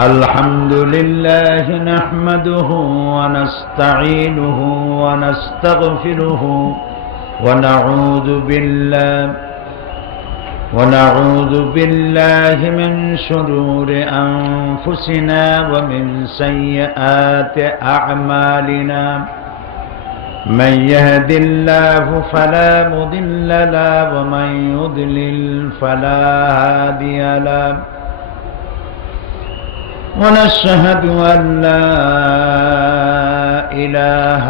الحمد لله نحمده ونستعينه ونستغفره ونعوذ بالله من شرور أنفسنا ومن سيئات أعمالنا من يهد الله فلا مضل له ومن يضلل فلا هادي له ونشهد أن لا إله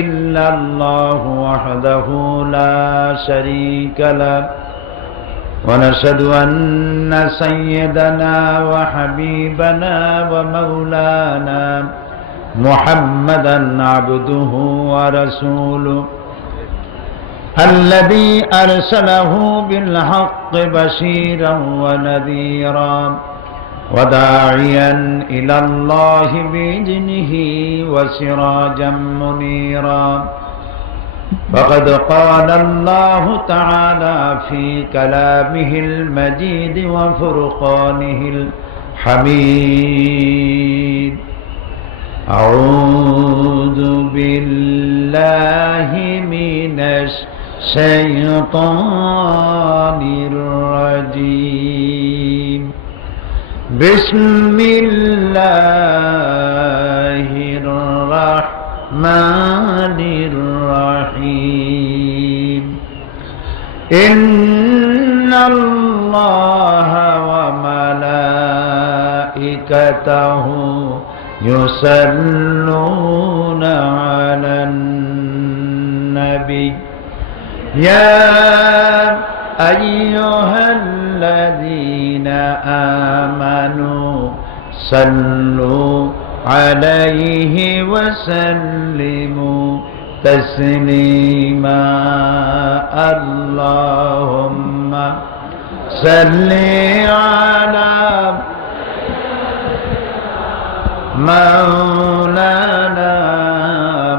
إلا الله وحده لا شريك له ونشهد أن سيدنا وحبيبنا ومولانا محمدا عبده ورسوله الذي أرسله بالحق بشيرا ونذيرا وداعيا إلى الله بإذنه وسراجا منيرا فقد قال الله تعالى في كلامه المجيد وفرقانه الحميد أعوذ بالله من الشيطان الرجيم بسم الله الرحمن الرحيم إن الله وملائكته يصلون على النبي يا أيها الذين آمنوا صلوا عليه وسلموا تسليما اللهم صل على مولانا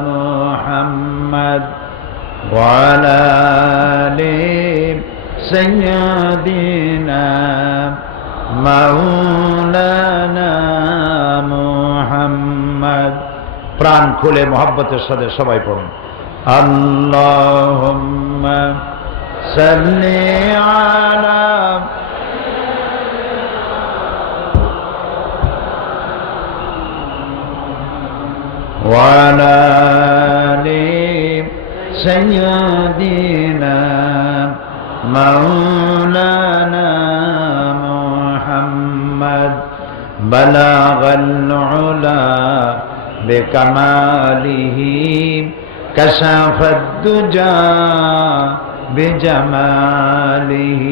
محمد وعلى آل سيدنا مولانا محمد প্রাণ খুলে মোহাব্বতের সাথে সবাই পড়ুন আল্লাহুম্মা সাল্লি আলা وعلى آل سيدنا مولانا محمد بلغ العلا بكماله كشف الدجى بجماله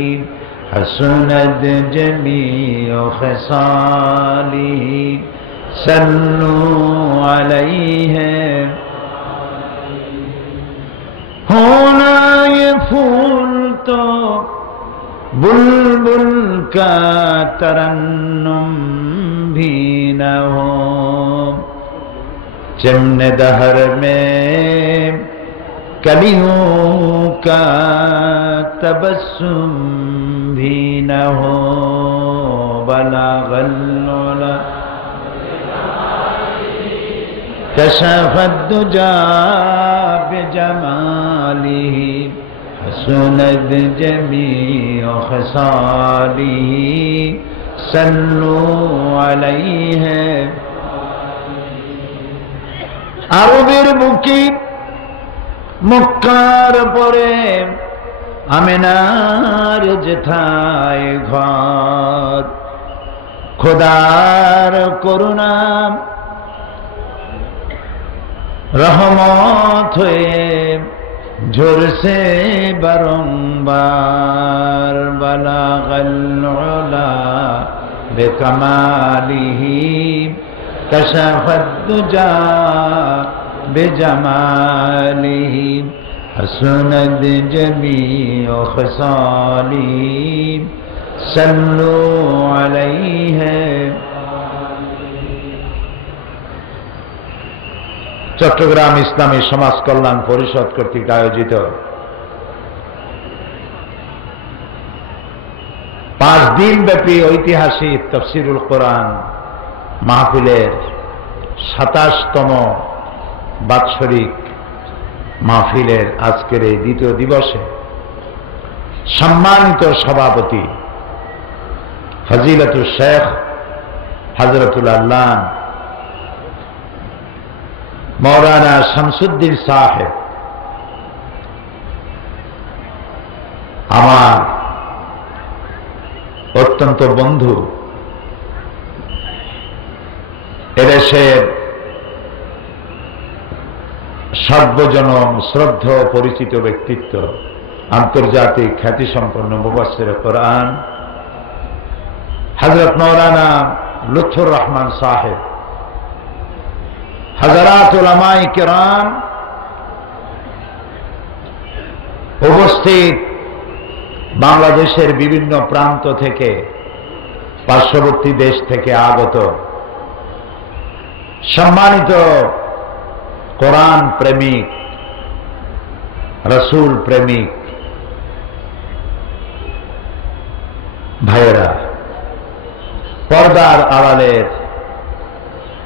حسنت جميع خصاله صلوا عليه ہونا یہ پھول تو بلبل کا ترنم بھی نہ ہو چمن دہر میں کلیوں کا تبسم بھی نہ ہو بلغ العلا كشف الدجى بجماله حسنت جميع خصاله صلوا عليه আরবের বুকে মক্কার পরে আমিনার যেথায় ঘর খোদার করুণা रहमत हुए झुरसे बारंबार बलागल उला बेकमालिही कशफत दुजा बेजमालिही हसनत जमीअ खसालिही सल्लु अलैहि চট্টগ্রাম ইসলামী সমাজ কল্যাণ পরিষদ কর্তৃক আয়োজিত দিনব্যাপী ঐতিহাসিক তাফসীরুল কোরআন মাহফিলের ২৭তম বাৎসরিক মাহফিলের আজকের এই দ্বিতীয় দিবসে সম্মানিত সভাপতি ফজিলাতুল শেখ হযরতুল আল্লাহ মাওলানা শামসুদ্দিন সাহেব, আমার অত্যন্ত বন্ধু, এদেশের সর্বজনম শ্রদ্ধ পরিচিত ব্যক্তিত্ব, আন্তর্জাতিক খ্যাতিসম্পন্ন মুফাসসিরে কোরআন হযরত মাওলানা লুৎফুর রহমান সাহেব, হযরত উলামায়ে কেরাম, উপস্থিত বাংলাদেশের বিভিন্ন প্রান্ত থেকে, পার্শ্ববর্তী দেশ থেকে আগত সম্মানিত কোরআন প্রেমিক, রাসূল প্রেমিক ভাইয়েরা, পর্দার আড়ালের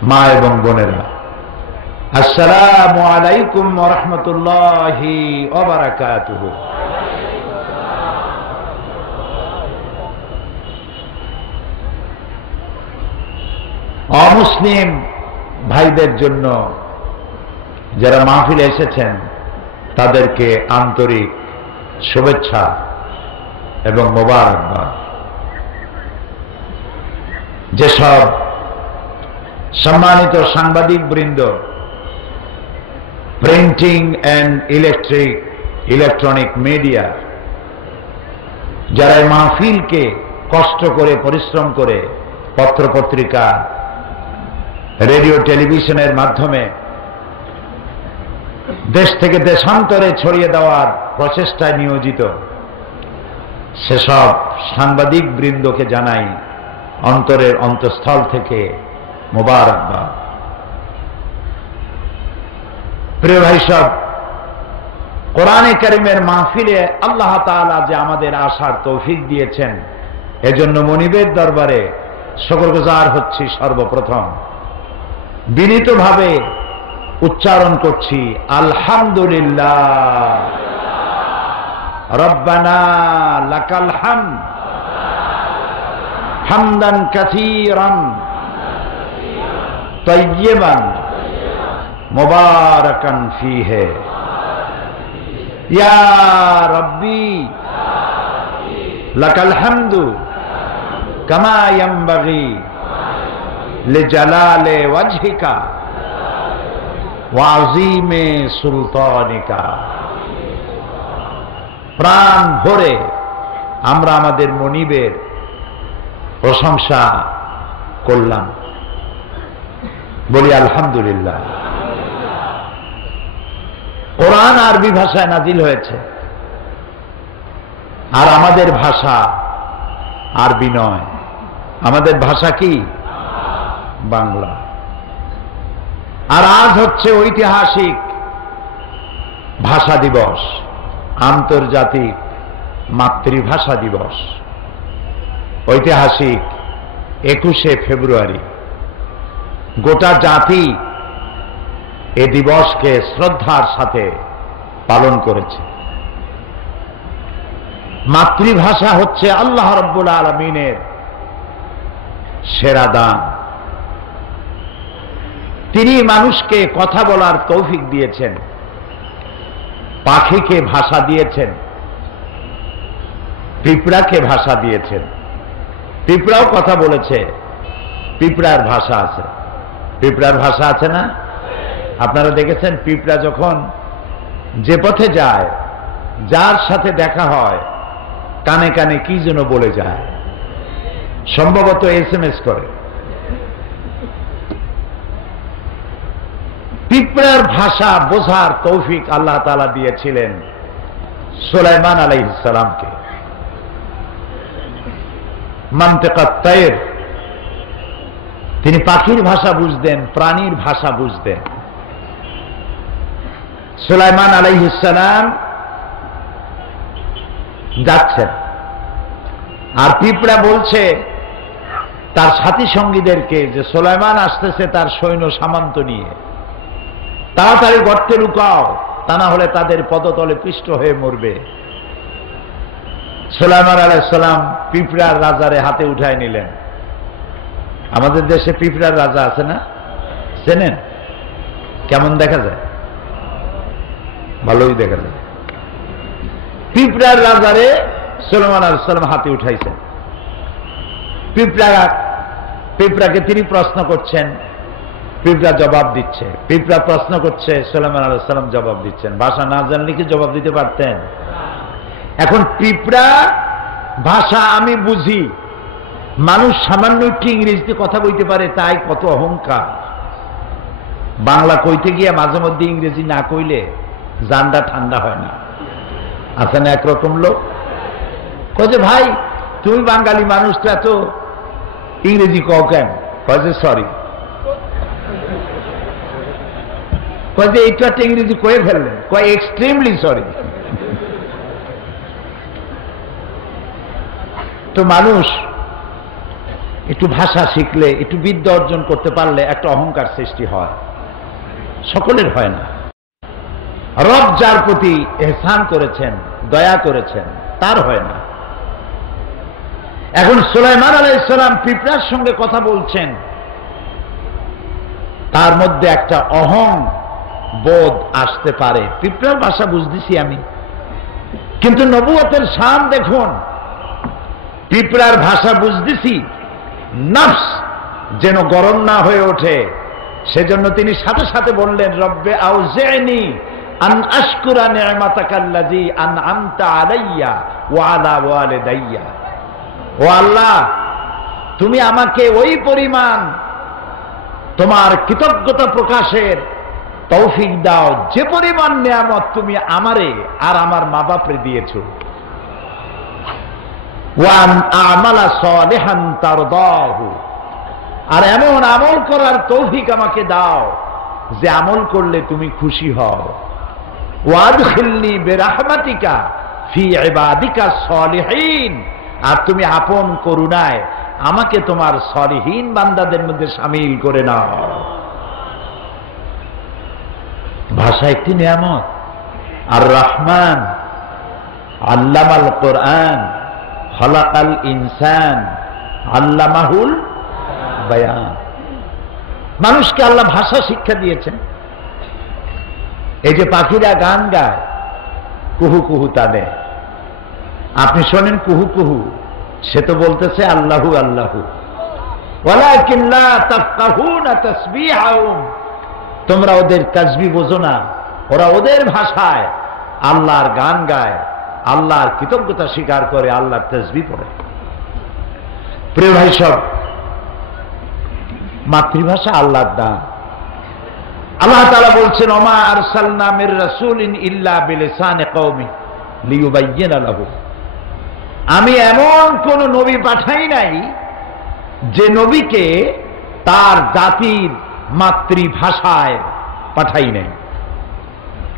মা এবং বোনেরা, আসসালামু আলাইকুম ওয়া রাহমাতুল্লাহি ওয়া বারাকাতুহু। অমুসলিম ভাইদের জন্য যারা মাহফিলে এসেছেন তাদেরকে আন্তরিক শুভেচ্ছা এবং মোবারকবাদ। যেসব সম্মানিত সাংবাদিক বৃন্দ, প্রিন্টিং অ্যান্ড ইলেকট্রনিক মিডিয়া, যারা এই মাহফিলকে কষ্ট করে পরিশ্রম করে পত্রপত্রিকা, রেডিও টেলিভিশনের মাধ্যমে দেশ থেকে দেশান্তরে ছড়িয়ে দেওয়ার প্রচেষ্টায় নিয়োজিত, সেসব সাংবাদিক বৃন্দকে জানাই অন্তরের অন্তঃস্থল থেকে মোবারকবাদ। প্রিয় ভাই সব, কোরআনে কারীমের মাহফিলে আল্লাহ তাআলা যে আমাদের আসার তৌফিক দিয়েছেন, এজন্য মনিবের দরবারে শুকরগুজার হচ্ছি। সর্বপ্রথম বিনীতভাবে উচ্চারণ করছি আলহামদুলিল্লাহ, রব্বানা লাকাল হামদ হামদান কাসীরান তাইয়্যিবান মুবারাকান ফীহি ইয়া রাব্বি লাকাল হামদু কামা ইয়ানবাগি লিজালালি ওয়াজহিকা ওয়া আযীমি সুলতানিকা। প্রাণ ভরে আমরা আমাদের মনিবের প্রশংসা করলাম, বলি আলহামদুলিল্লাহ। কোরআন আরবি ভাষায় নাজিল হয়েছে, আর আমাদের ভাষা আরবি নয়, আমাদের ভাষা কি? বাংলা। আর আজ হচ্ছে ঐতিহাসিক ভাষা দিবস, আন্তর্জাতিক মাতৃভাষা দিবস, ঐতিহাসিক 21শে ফেব্রুয়ারি। গোটা জাতি এ দিবসকে শ্রদ্ধার সাথে পালন করেছে। মাতৃভাষা হচ্ছে আল্লাহ রাব্বুল আলামিনের সেরা দান। তিনি মানুষকে কথা বলার তৌফিক দিয়েছেন, পাখিকে ভাষা দিয়েছেন, পিঁপড়াকে ভাষা দিয়েছেন। পিঁপড়াও কথা বলেছে, পিঁপড়ার ভাষা আছে। পিঁপড়ার ভাষা আছে না? আপনারা দেখেছেন পিঁপড়া যখন যে পথে যায়, যার সাথে দেখা হয়, কানে কানে কি যেন বলে যায়, সম্ভবত SMS করে। পিঁপড়ার ভাষা বোঝার তৌফিক আল্লাহ তাআলা দিয়েছিলেন সুলাইমান আলাইহিস সালামকে। মানতিকাত তায়র, তিনি পাখির ভাষা বুঝতেন, প্রাণীর ভাষা বুঝতেন। সুলাইমান আলাইহিস সালাম যাচ্ছেন, আর পিঁপড়া বলছে তার সাথী সঙ্গীদেরকে যে সুলাইমান আসতেছে তার সৈন্য সামন্ত নিয়ে, তাড়াতাড়ি গর্তে লুকাও, তা না হলে তাদের পদতলে পিষ্ট হয়ে মরবে। সুলাইমান আলাইহিস সালাম পিঁপড়ার রাজারে হাতে উঠায় নিলেন। আমাদের দেশে পিঁপড়ার রাজা আছে না, চেনেন? কেমন দেখা যায়? ভালোই দেখা যায়। পিঁপড়ার রাজারে সুলাইমান আলাইহিস সালাম হাতে উঠাইছেন। পিঁপড়াকে তিনি প্রশ্ন করছেন, পিঁপড়া জবাব দিচ্ছে। পিঁপড়া প্রশ্ন করছে, সুলাইমান আলাইহিস সালাম জবাব দিচ্ছেন। ভাষা না জানলে কি জবাব দিতে পারতেন? এখন পিঁপড়া ভাষা আমি বুঝি, মানুষ সামান্য একটু ইংরেজিতে কথা বলতে পারে, তাই কত অহংকার। বাংলা কইতে গিয়ে মাঝে মধ্যে ইংরেজি না কইলে জানটা ঠান্ডা হয় না। আছে না একরকম লোক, কয় যে ভাই তুমি বাঙালি মানুষ, তো এত ইংরেজি কও কেন? কয় যে সরি, কয় যে এইটা একটা ইংরেজি কয়ে ফেললেন, কয় এক্সট্রিমলি সরি। তো মানুষ একটু ভাষা শিখলে, একটু বিদ্যা অর্জন করতে পারলে একটা অহংকার সৃষ্টি হয়, সকলের হয় না। রব যার প্রতি এহসান করেছেন, দয়া করেছেন, তার হয় না। এখন সুলাইমান আলাইহিস সালাম পিঁপড়ার সঙ্গে কথা বলছেন, তার মধ্যে একটা অহং বোধ আসতে পারে। পিঁপড়ার ভাষা বুঝতেছি আমি, কিন্তু নবুয়তের শান দেখুন। পিঁপড়ার ভাষা বুঝতেছি, নফস যেন গরম না হয়ে ওঠে, সেজন্য তিনি সাথে সাথে বললেন, রব্বে আউজি'নি আন আশকুরা নি'মাতাকাল্লাযী আন'আমতা আলাইয়া ওয়া আলা ওয়ালিদাইয়া। ও আল্লাহ, তুমি আমাকে ওই পরিমাণ তোমার কৃতজ্ঞতা প্রকাশের তৌফিক দাও যে পরিমাণ নিয়ামত তুমি আমারে আর আমার মা বাপরে দিয়েছো। ওয়ান আমালা সালিহান তারদাহু, আর এমন আমল করার তৌফিক আমাকে দাও যে আমল করলে তুমি খুশি হও। ওয়াদখিলনি বিরাহমাতিকা ফি ইবাদিকা সালিহিন, আর তুমি আপন করুণায় আমাকে তোমার সলিহীন বান্দাদের মধ্যে শামিল করে নাও। ভাষা একটি নিয়ামত। আর রহমান আল্লামাল কোরআন খলাকাল ইনসান আল্লামাহুল বায়ান। মানুষকে আল্লাহ ভাষা শিক্ষা দিয়েছেন। এই যে পাখিরা গান গায়, কুহু কুহু তাদে, আপনি শোনেন কুহু কুহু, সে তো বলতেছে আল্লাহু আল্লাহু। ওয়ালাকিন লা তাফকাহুনা তাসবিহাহুম, তোমরা ওদের তাসবিহ বোঝো না। ওরা ওদের ভাষায় আল্লাহর গান গায়, আল্লাহর কৃতজ্ঞতা স্বীকার করে, আল্লাহর তাসবিহ পড়ে। প্রিয় ভাই সব, মাতৃভাষা আল্লাহর দান। আল্লাহ তাআলা বলছেন, ওমা আরসালনা মির রাসূলিন ইল্লা বিলিসানি কওমি লিয়ুবায়্যিনা লাহুম। আমি এমন কোন নবী পাঠাই নাই যে নবীকে তার জাতির মাতৃভাষায় পাঠাই নাই।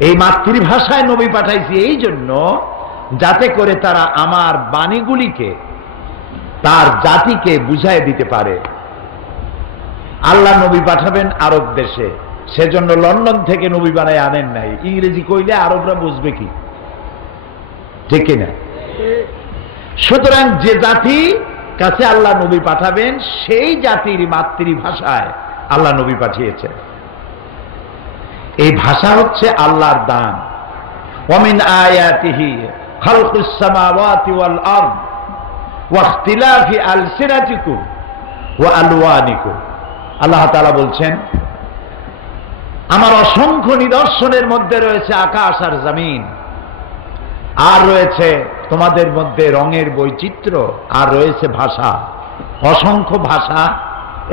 এই মাতৃভাষায় নবী পাঠাইছি এই জন্য যাতে করে তারা আমার বাণীগুলিকে তার জাতিকে বুঝায় দিতে পারে। আল্লাহ নবী পাঠাবেন আরব দেশে, সেজন্য লন্ডন থেকে নবী বানায় আনেন নাই। ইংরেজি কইলে আরবরা বুঝবে কি, ঠিক কিনা? সুতরাং যে জাতি কাছে আল্লাহ নবী পাঠাবেন সেই জাতির মাতৃভাষায় আল্লাহ নবী পাঠিয়েছেন। এই ভাষা হচ্ছে আল্লাহর দান। ওয়ামিন আয়াতিহি খালকুস সামাওয়াতি ওয়াল আরদ ওয়া ইখতিলাফি আলসিনাতিকুম ওয়া আলওয়ানিকুম। আল্লাহ তাআলা বলছেন, আমার অসংখ্য নিদর্শনের মধ্যে রয়েছে আকাশ আর জমিন, আর রয়েছে তোমাদের মধ্যে রঙের বৈচিত্র্য, আর রয়েছে ভাষা। অসংখ্য ভাষা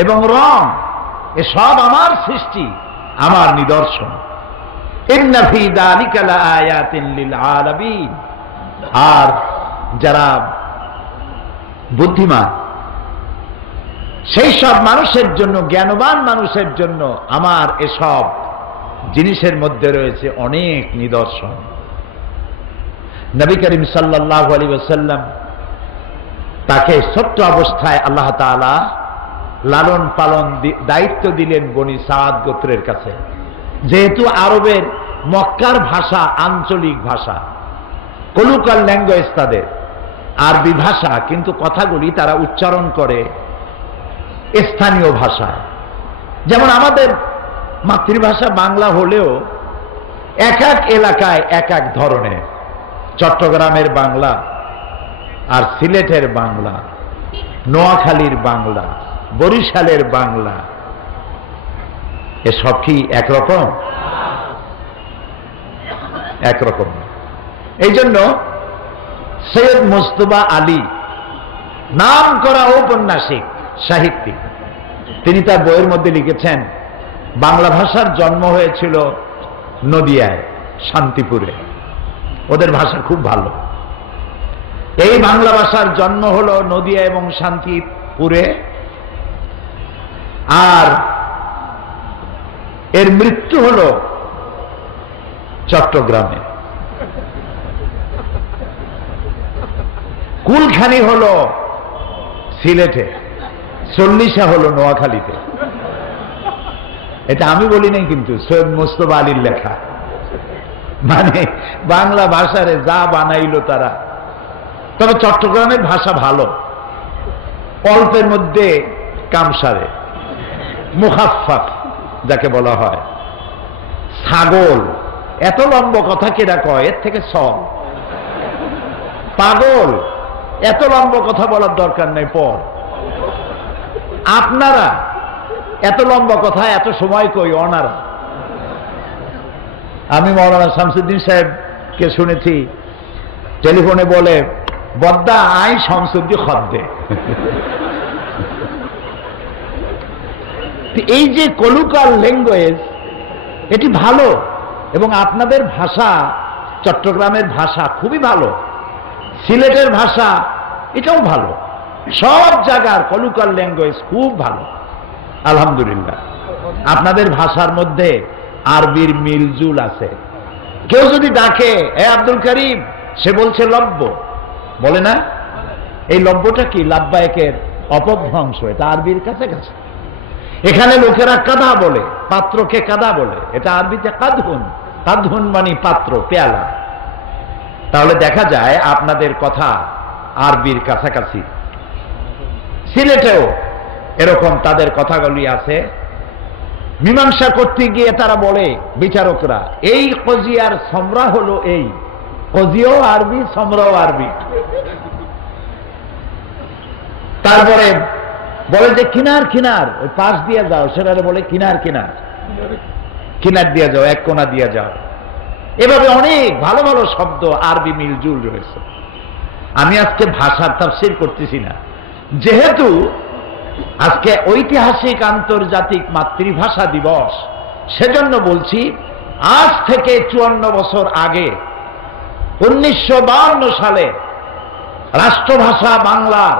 এবং রং, এসব আমার সৃষ্টি, আমার নিদর্শন। ইন্না ফী যালিকা লাআয়াতিন লিল আলামিন। আর যারা বুদ্ধিমান সেই সব মানুষের জন্য, জ্ঞানবান মানুষের জন্য আমার এসব জিনিসের মধ্যে রয়েছে অনেক নিদর্শন। নবী করিম সাল্লাল্লাহু আলাইহি ওয়াসাল্লাম তাকে ছোট্ট অবস্থায় আল্লাহ তাআলা লালন পালন দায়িত্ব দিলেন বনি সাদ গোত্রের কাছে। যেহেতু আরবের মক্কার ভাষা আঞ্চলিক ভাষা, কলুকাল ল্যাঙ্গুয়েজ তাদের আরবি ভাষা, কিন্তু কথাগুলি তারা উচ্চারণ করে স্থানীয় ভাষায়। যেমন আমাদের মাতৃভাষা বাংলা হলেও এক এক এলাকায় এক এক ধরনের। চট্টগ্রামের বাংলা আর সিলেটের বাংলা, নোয়াখালীর বাংলা, বরিশালের বাংলা, এসব কি একরকম? একরকম। এই জন্য সৈয়দ মুজতবা আলী, নাম করা ঔপন্যাসিক সাহিত্যিক, তিনি তার বইয়ের মধ্যে লিখেছেন বাংলা ভাষার জন্ম হয়েছিল নদিয়ায়, শান্তিপুরে। ওদের ভাষা খুব ভালো। এই বাংলা ভাষার জন্ম হলো নদিয়া এবং শান্তিপুরে, আর এর মৃত্যু হলো চট্টগ্রামে। কুলখানি হলো সিলেটে, চল্লিশা হলো নোয়াখালীতে। এটা আমি বলি নাই, কিন্তু সৈয়দ মুজতবা আলীর লেখা। মানে বাংলা ভাষারে যা বানাইলো তারা। তবে চট্টগ্রামের ভাষা ভালো, অল্পের মধ্যে কাম সারে, মুখাফফাফ যাকে বলা হয়। ছাগল, এত লম্বা কথা কেডা কয়, এর থেকে সব। পাগল, এত লম্বা কথা বলার দরকার নেই, পর। আপনারা এত লম্বা কথা এত সময় কই অনারা। আমি মৌলানা শামসুদ্দিন সাহেবকে শুনেছি টেলিফোনে বলে, বদ্দা আই শামসুদ্দিন খদ্দে। এই যে কলুকাল ল্যাঙ্গুয়েজ, এটি ভালো, এবং আপনাদের ভাষা, চট্টগ্রামের ভাষা খুবই ভালো, সিলেটের ভাষা এটাও ভালো। সব জায়গার কলুকাল ল্যাঙ্গুয়েজ খুব ভালো, আলহামদুলিল্লাহ। আপনাদের ভাষার মধ্যে আরবির মিলজুল আছে। কেউ যদি ডাকে এ আব্দুল করিম, সে বলছে লব্য, বলে না? এই লব্যটা কি? লাব্বায়কের অপভ্রংশ, এটা আরবির কাছাকাছি। এখানে লোকেরা কাদা বলে, পাত্রকে কাদা বলে, এটা আরবিতে কাদহুন। কাদহুন মানে পাত্র, পেয়ালা। তাহলে দেখা যায় আপনাদের কথা আরবির কাছাকাছি। সিলেটেও এরকম তাদের কথাগুলি আছে। মীমাংসা করতে গিয়ে তারা বলে, বিচারকরা, এই কজিয়ার সমরা হলো এই। কজিও আরবি, সমরাও আরবি। তারপরে বলে যে কিনার কিনার, ওই পাশ দিয়ে যাও, সেটা বলে কিনার কিনার, কিনার দিয়ে যাও, এক কোনা দিয়ে যাও। এভাবে অনেক ভালো ভালো শব্দ আরবি মিলজুল রয়েছে। আমি আজকে ভাষার তাফসীর করতেছি না, যেহেতু আজকে ঐতিহাসিক আন্তর্জাতিক মাতৃভাষা দিবস, সেজন্য বলছি আজ থেকে 54 বছর আগে 1952 সালে রাষ্ট্রভাষা বাংলার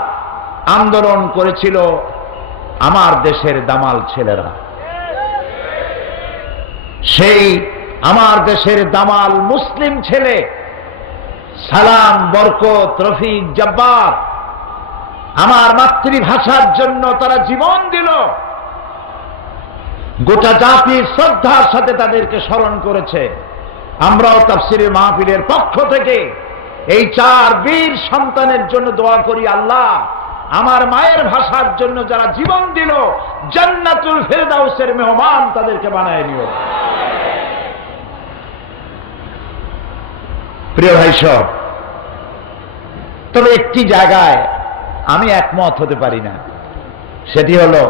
আন্দোলন করেছিল আমার দেশের দামাল ছেলেরা। সেই আমার দেশের দামাল মুসলিম ছেলে সালাম, বরকত, রফিক, জব্বার আমার মাতৃভাষার জন্য তারা জীবন দিল। গোটা জাতি শ্রদ্ধার সাথে তাদেরকে স্মরণ করেছে। আমরাও তাফসীরের মাহফিলের পক্ষ থেকে এই 4 বীর সন্তানের জন্য দোয়া করি, আল্লাহ আমার মায়ের ভাষার জন্য যারা জীবন দিল, জান্নাতুল ফেরদাউসের মেহমান তাদেরকে বানায় নিও। প্রিয় ভাই সব, তবে একটি জায়গায় আমি একমত হতে পারি না, সেটি হলো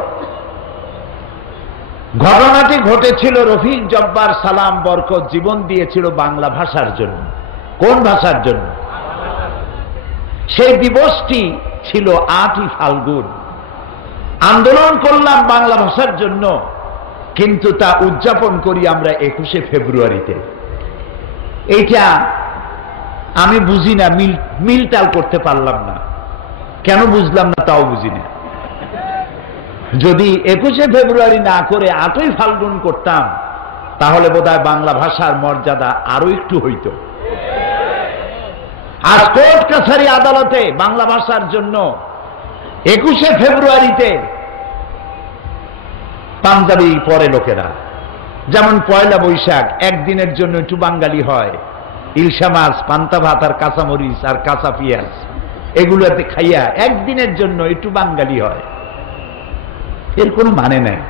ঘটনাটি ঘটেছিল রফিক, জব্বার, সালাম, বরকত জীবন দিয়েছিল বাংলা ভাষার জন্য। কোন ভাষার জন্য? সেই দিবসটি ছিল 8ই ফাল্গুন। আন্দোলন করলাম বাংলা ভাষার জন্য, কিন্তু তা উদযাপন করি আমরা 21শে ফেব্রুয়ারিতে। এইটা আমি বুঝি না, মিলটাল করতে পারলাম না। কেন বুঝলাম না তাও বুঝি না। যদি 21শে ফেব্রুয়ারি না করে 8ই ফাল্গুন করতাম, তাহলে বোধহয় বাংলা ভাষার মর্যাদা আরো একটু হইত। আজ কোর্ট কাছারি আদালতে বাংলা ভাষার জন্য 21শে ফেব্রুয়ারিতে পাঞ্জাবি পরে লোকেরা, যেমন পয়লা বৈশাখ একদিনের জন্য একটু বাঙালি হয়, ইলশা মাছ, পান্তা ভাত আর কাঁচামরিচ আর কাঁচা পেঁয়াজ এগুলোতে খাইয়া একদিনের জন্য একটু বাঙালি হয়। এর কোনো মানে নেই।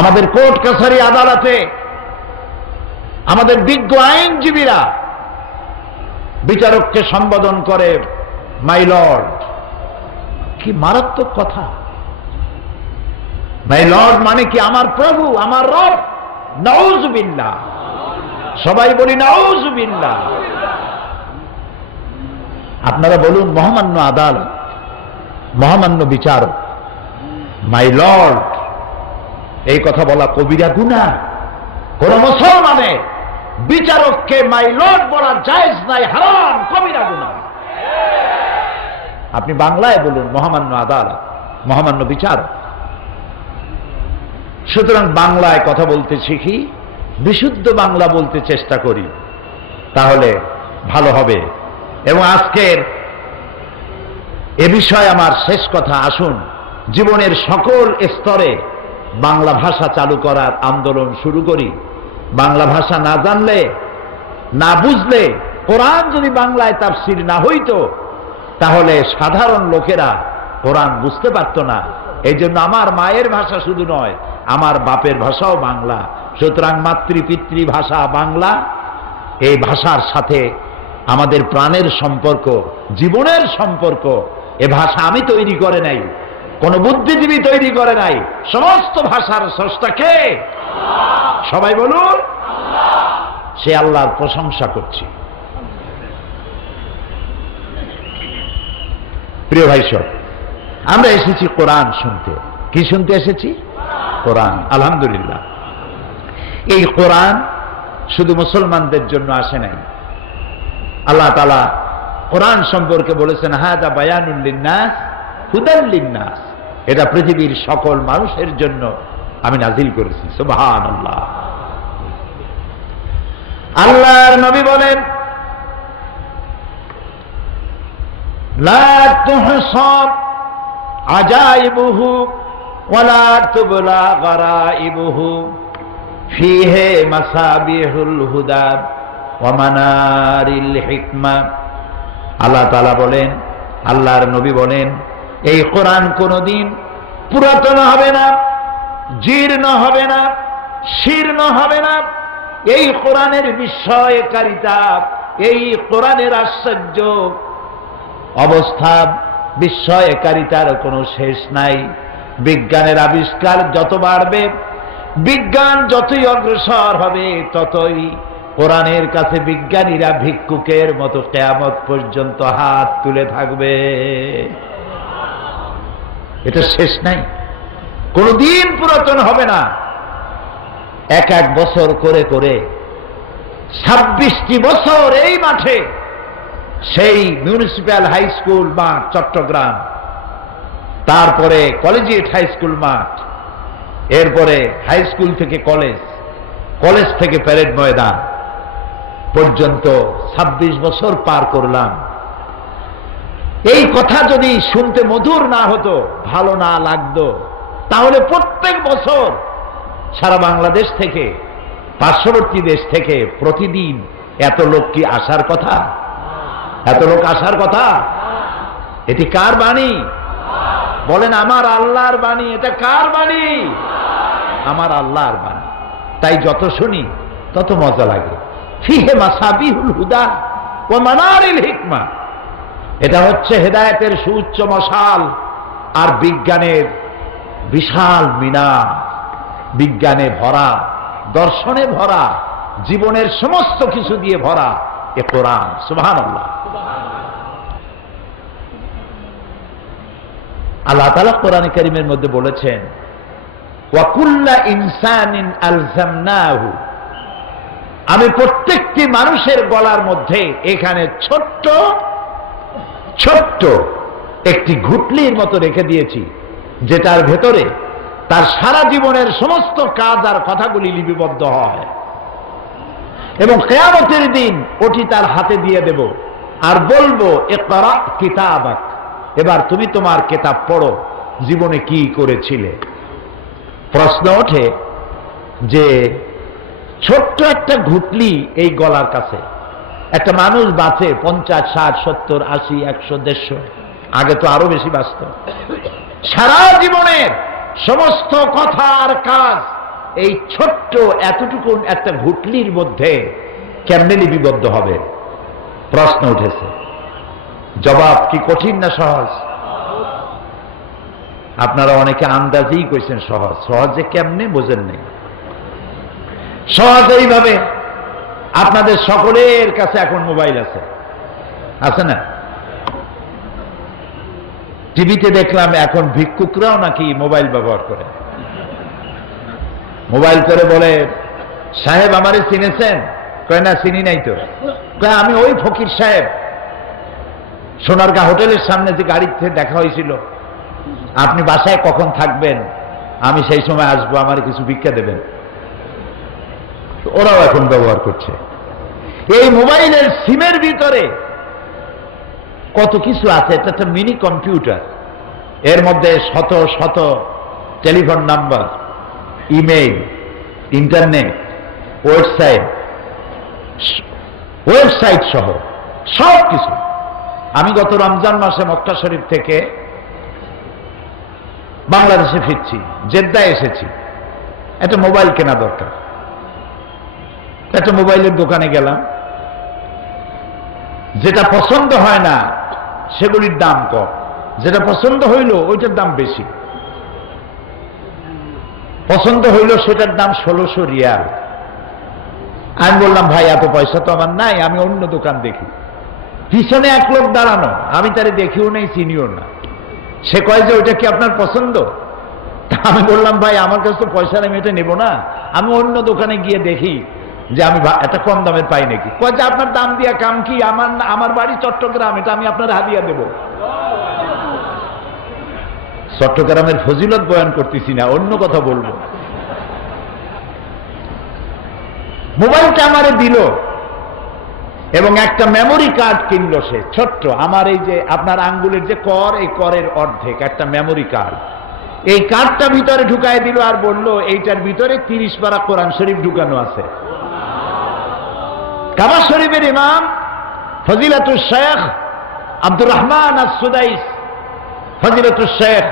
আমাদের কোর্ট কাছারি আদালতে আমাদের বিজ্ঞ আইনজীবীরা বিচারককে সম্বোধন করে মাই লর্ড। কি মারাত্মক কথা! মাই লর্ড মানে কি? আমার প্রভু, আমার রব। নাউযুবিল্লাহ, সবাই বলি নাউযুবিল্লাহ। আপনারা বলুন, মহামান্য আদালত, মহামান্য বিচারক, মাই লর্ড, এই কথা বলা কবিরা গুনাহ। কোন মুসলমানে বিচারককে মাই লর্ড বলা জায়েজ নাই, হারাম, কবিরা গুনাহ। আপনি বাংলায় বলুন মহামান্য আদালত, মহামান্য বিচারক। সুতরাং বাংলায় কথা বলতে শিখি, বিশুদ্ধ বাংলা বলতে চেষ্টা করি, তাহলে ভালো হবে। এবং আজকের এ বিষয়ে আমার শেষ কথা, আসুন জীবনের সকল স্তরে বাংলা ভাষা চালু করার আন্দোলন শুরু করি। বাংলা ভাষা না জানলে, না বুঝলে, কোরআন যদি বাংলায় তাফসীর না হইতো, তাহলে সাধারণ লোকেরা কোরআন বুঝতে পারত না। এই জন্য আমার মায়ের ভাষা শুধু নয়, আমার বাপের ভাষাও বাংলা। সুতরাং মাতৃপিতৃ ভাষা বাংলা। এই ভাষার সাথে আমাদের প্রাণের সম্পর্ক, জীবনের সম্পর্ক। এ ভাষা আমি তৈরি করে নাই, কোন বুদ্ধিজীবী তৈরি করে নাই। সমস্ত ভাষার স্রষ্টা কে? সবাই বলুন, সে আল্লাহর প্রশংসা করছি। প্রিয় ভাই সব, আমরা এসেছি কোরআন শুনতে। কি শুনতে এসেছি? কোরআন। আলহামদুলিল্লাহ, এই কোরআন শুধু মুসলমানদের জন্য আসে নাই। আল্লাহ তাআলা কোরআন সম্পর্কে বলেছেন, হাযা বায়ানুল লিন্নাস হুদাল লিন্নাস, এটা পৃথিবীর সকল মানুষের জন্য আমি নাজিল করেছি। সুবহানাল্লাহ। আল্লাহর নবী বলেন, লা তুহসাব আজাইবুহু ওয়ালা তুবলা গারাইবুহু ফীহি মাসাবিহুল হুদা ওয়া মানারিল হিকমা। আল্লাহ তাআলা বলেন, আল্লাহর নবী বলেন, এই কোরআন কোনদিন পুরাতন হবে না, জীর্ণ হবে না, শীর্ণ হবে না। এই কোরআনের বিস্ময়কারিতা, এই কোরআনের আশ্চর্য অবস্থা, বিস্ময়কারিতার কোনো শেষ নাই। বিজ্ঞানের আবিষ্কার যত বাড়বে, বিজ্ঞান যতই অগ্রসর হবে, ততই কোরআনের কাছে বিজ্ঞানীরা ভিক্ষুকের মতো কিয়ামত পর্যন্ত হাত তুলে থাকবে। এটা শেষ নাই, কোনদিন পুরাতন হবে না। এক এক বছর করে করে 26টি বছর এই মাঠে, সেই মিউনিসিপ্যাল হাই স্কুল মাঠ চট্টগ্রাম, তারপরে কলেজিয়েট হাই স্কুল মাঠ, এরপরে হাই স্কুল থেকে কলেজ, কলেজ থেকে প্যারেড ময়দান পর্যন্ত 26 বছর পার করলাম। এই কথা যদি শুনতে মধুর না হতো, ভালো না লাগতো, তাহলে প্রত্যেক বছর সারা বাংলাদেশ থেকে, পার্শ্ববর্তী দেশ থেকে প্রতিদিন এত লোক কি আসার কথা? এত লোক আসার কথা? এটি কার বাণী? বলেন, আমার আল্লাহর বাণী। এটা কার বাণী? আমার আল্লাহর বাণী। তাই যত শুনি তত মজা লাগে। ফিহে মাসাবিহুল হুদা ওয়া মানারিল হিকমা, এটা হচ্ছে হেদায়েতের সুউচ্চ মশাল আর বিজ্ঞানের বিশাল মিনার। বিজ্ঞানে ভরা, দর্শনে ভরা, জীবনের সমস্ত কিছু দিয়ে ভরা এ কোরআন। সুবহানাল্লাহ। আল্লাহ তাআলা কোরআনে কারীমের মধ্যে বলেছেন, ওয়া কুল্লা ইনসানিন আলজামনাহু, আমি প্রত্যেকটি মানুষের গলার মধ্যে এখানে ছোট্ট ছোট্ট একটি ঘুটলির মতো রেখে দিয়েছি, যেটার ভেতরে তার সারা জীবনের সমস্ত কাজ আর কথাগুলি লিপিবদ্ধ হয়, এবং কিয়ামতের দিন ওটি তার হাতে দিয়ে দেব। আর বলবো ইকরা কিতাবাক, এবার তুমি তোমার কিতাব পড়ো, জীবনে কি করেছিলে। প্রশ্ন ওঠে যে ছোট্ট একটা ঘুটলি এই গলার কাছে একটা মানুষ বাঁচে 50, 60, 70, 80, 100, 150, আগে তো আরো বেশি বাঁচত। সারা জীবনের সমস্ত কথা আর কাজ এই ছোট্ট এতটুকু একটা ঘুটলির মধ্যে কেমনে লিপিবদ্ধ হবে? প্রশ্ন উঠেছে। জবাব কি কঠিন না সহজ? আপনারা অনেকে আন্দাজেই কইছেন সহজ। সহজে কেমনে বোঝেন নেই। সহজ এইভাবে, আপনাদের সকলের কাছে এখন মোবাইল আছে, আছে না? টিভিতে দেখলাম এখন ভিক্ষুকরাও নাকি মোবাইল ব্যবহার করে। মোবাইল করে বলে, সাহেব আমারে চিনেছেন? কয় না, চিনি নাই তো। কয় আমি ওই ফকির সাহেব, সোনারগাঁ হোটেলের সামনে যে গাড়িতে দেখা হয়েছিল, আপনি বাসায় কখন থাকবেন, আমি সেই সময় আসবো, আমার কিছু ভিক্ষা দেবেন। ওরাও এখন ব্যবহার করছে। এই মোবাইলের সিমের ভিতরে কত কিছু আছে। এটা একটা মিনি কম্পিউটার, এর মধ্যে শত শত telephone number, email, internet, website সহ সব কিছু। আমি গত রমজান মাসে মক্কা শরীফ থেকে বাংলাদেশে ফিরছি, জেদ্দায় এসেছি। একটা মোবাইল কেনা দরকার। একটা মোবাইলের দোকানে গেলাম, যেটা পছন্দ হয় না সেগুলির দাম কম, যেটা পছন্দ হইল ওইটার দাম বেশি। পছন্দ হইল সেটার দাম 1600 রিয়াল। আমি বললাম, ভাই এত পয়সা তো আমার নাই, আমি অন্য দোকান দেখি। পিছনে এক লোক দাঁড়ানো, আমি তারে দেখিও নাই, চিনিও না। সে কয় যে ওইটা কি আপনার পছন্দ? আমি বললাম, ভাই আমার কাছে তো পয়সা নেই, এটা নেবো না, আমি অন্য দোকানে গিয়ে দেখি যে আমি একটা কম দামে পাই নাকি। কয় যে আপনার দাম দিয়া কাম কি, আমার বাড়ি চট্টগ্রাম, এটা আমি আপনার হাদিয়া দেব। চট্টগ্রামের ফজিলত বয়ান করতেছি না, অন্য কথা বলবো। মোবাইলটা আমারে দিল এবং একটা মেমোরি কার্ড কিনলো সে, ছোট্ট, আমার এই যে আপনার আঙ্গুলের যে কর, এই করের অর্ধেক একটা মেমোরি কার্ড। এই কার্ডটা ভিতরে ঢুকায় দিল আর বলল এইটার ভিতরে 30 পারা কোরআন শরীফ ঢুকানো আছে। কাবা শরীফের ইমাম ফজিলাতুল শেখ আব্দুর রহমান আস-সুদাইস, ফজিলাতুল শেখ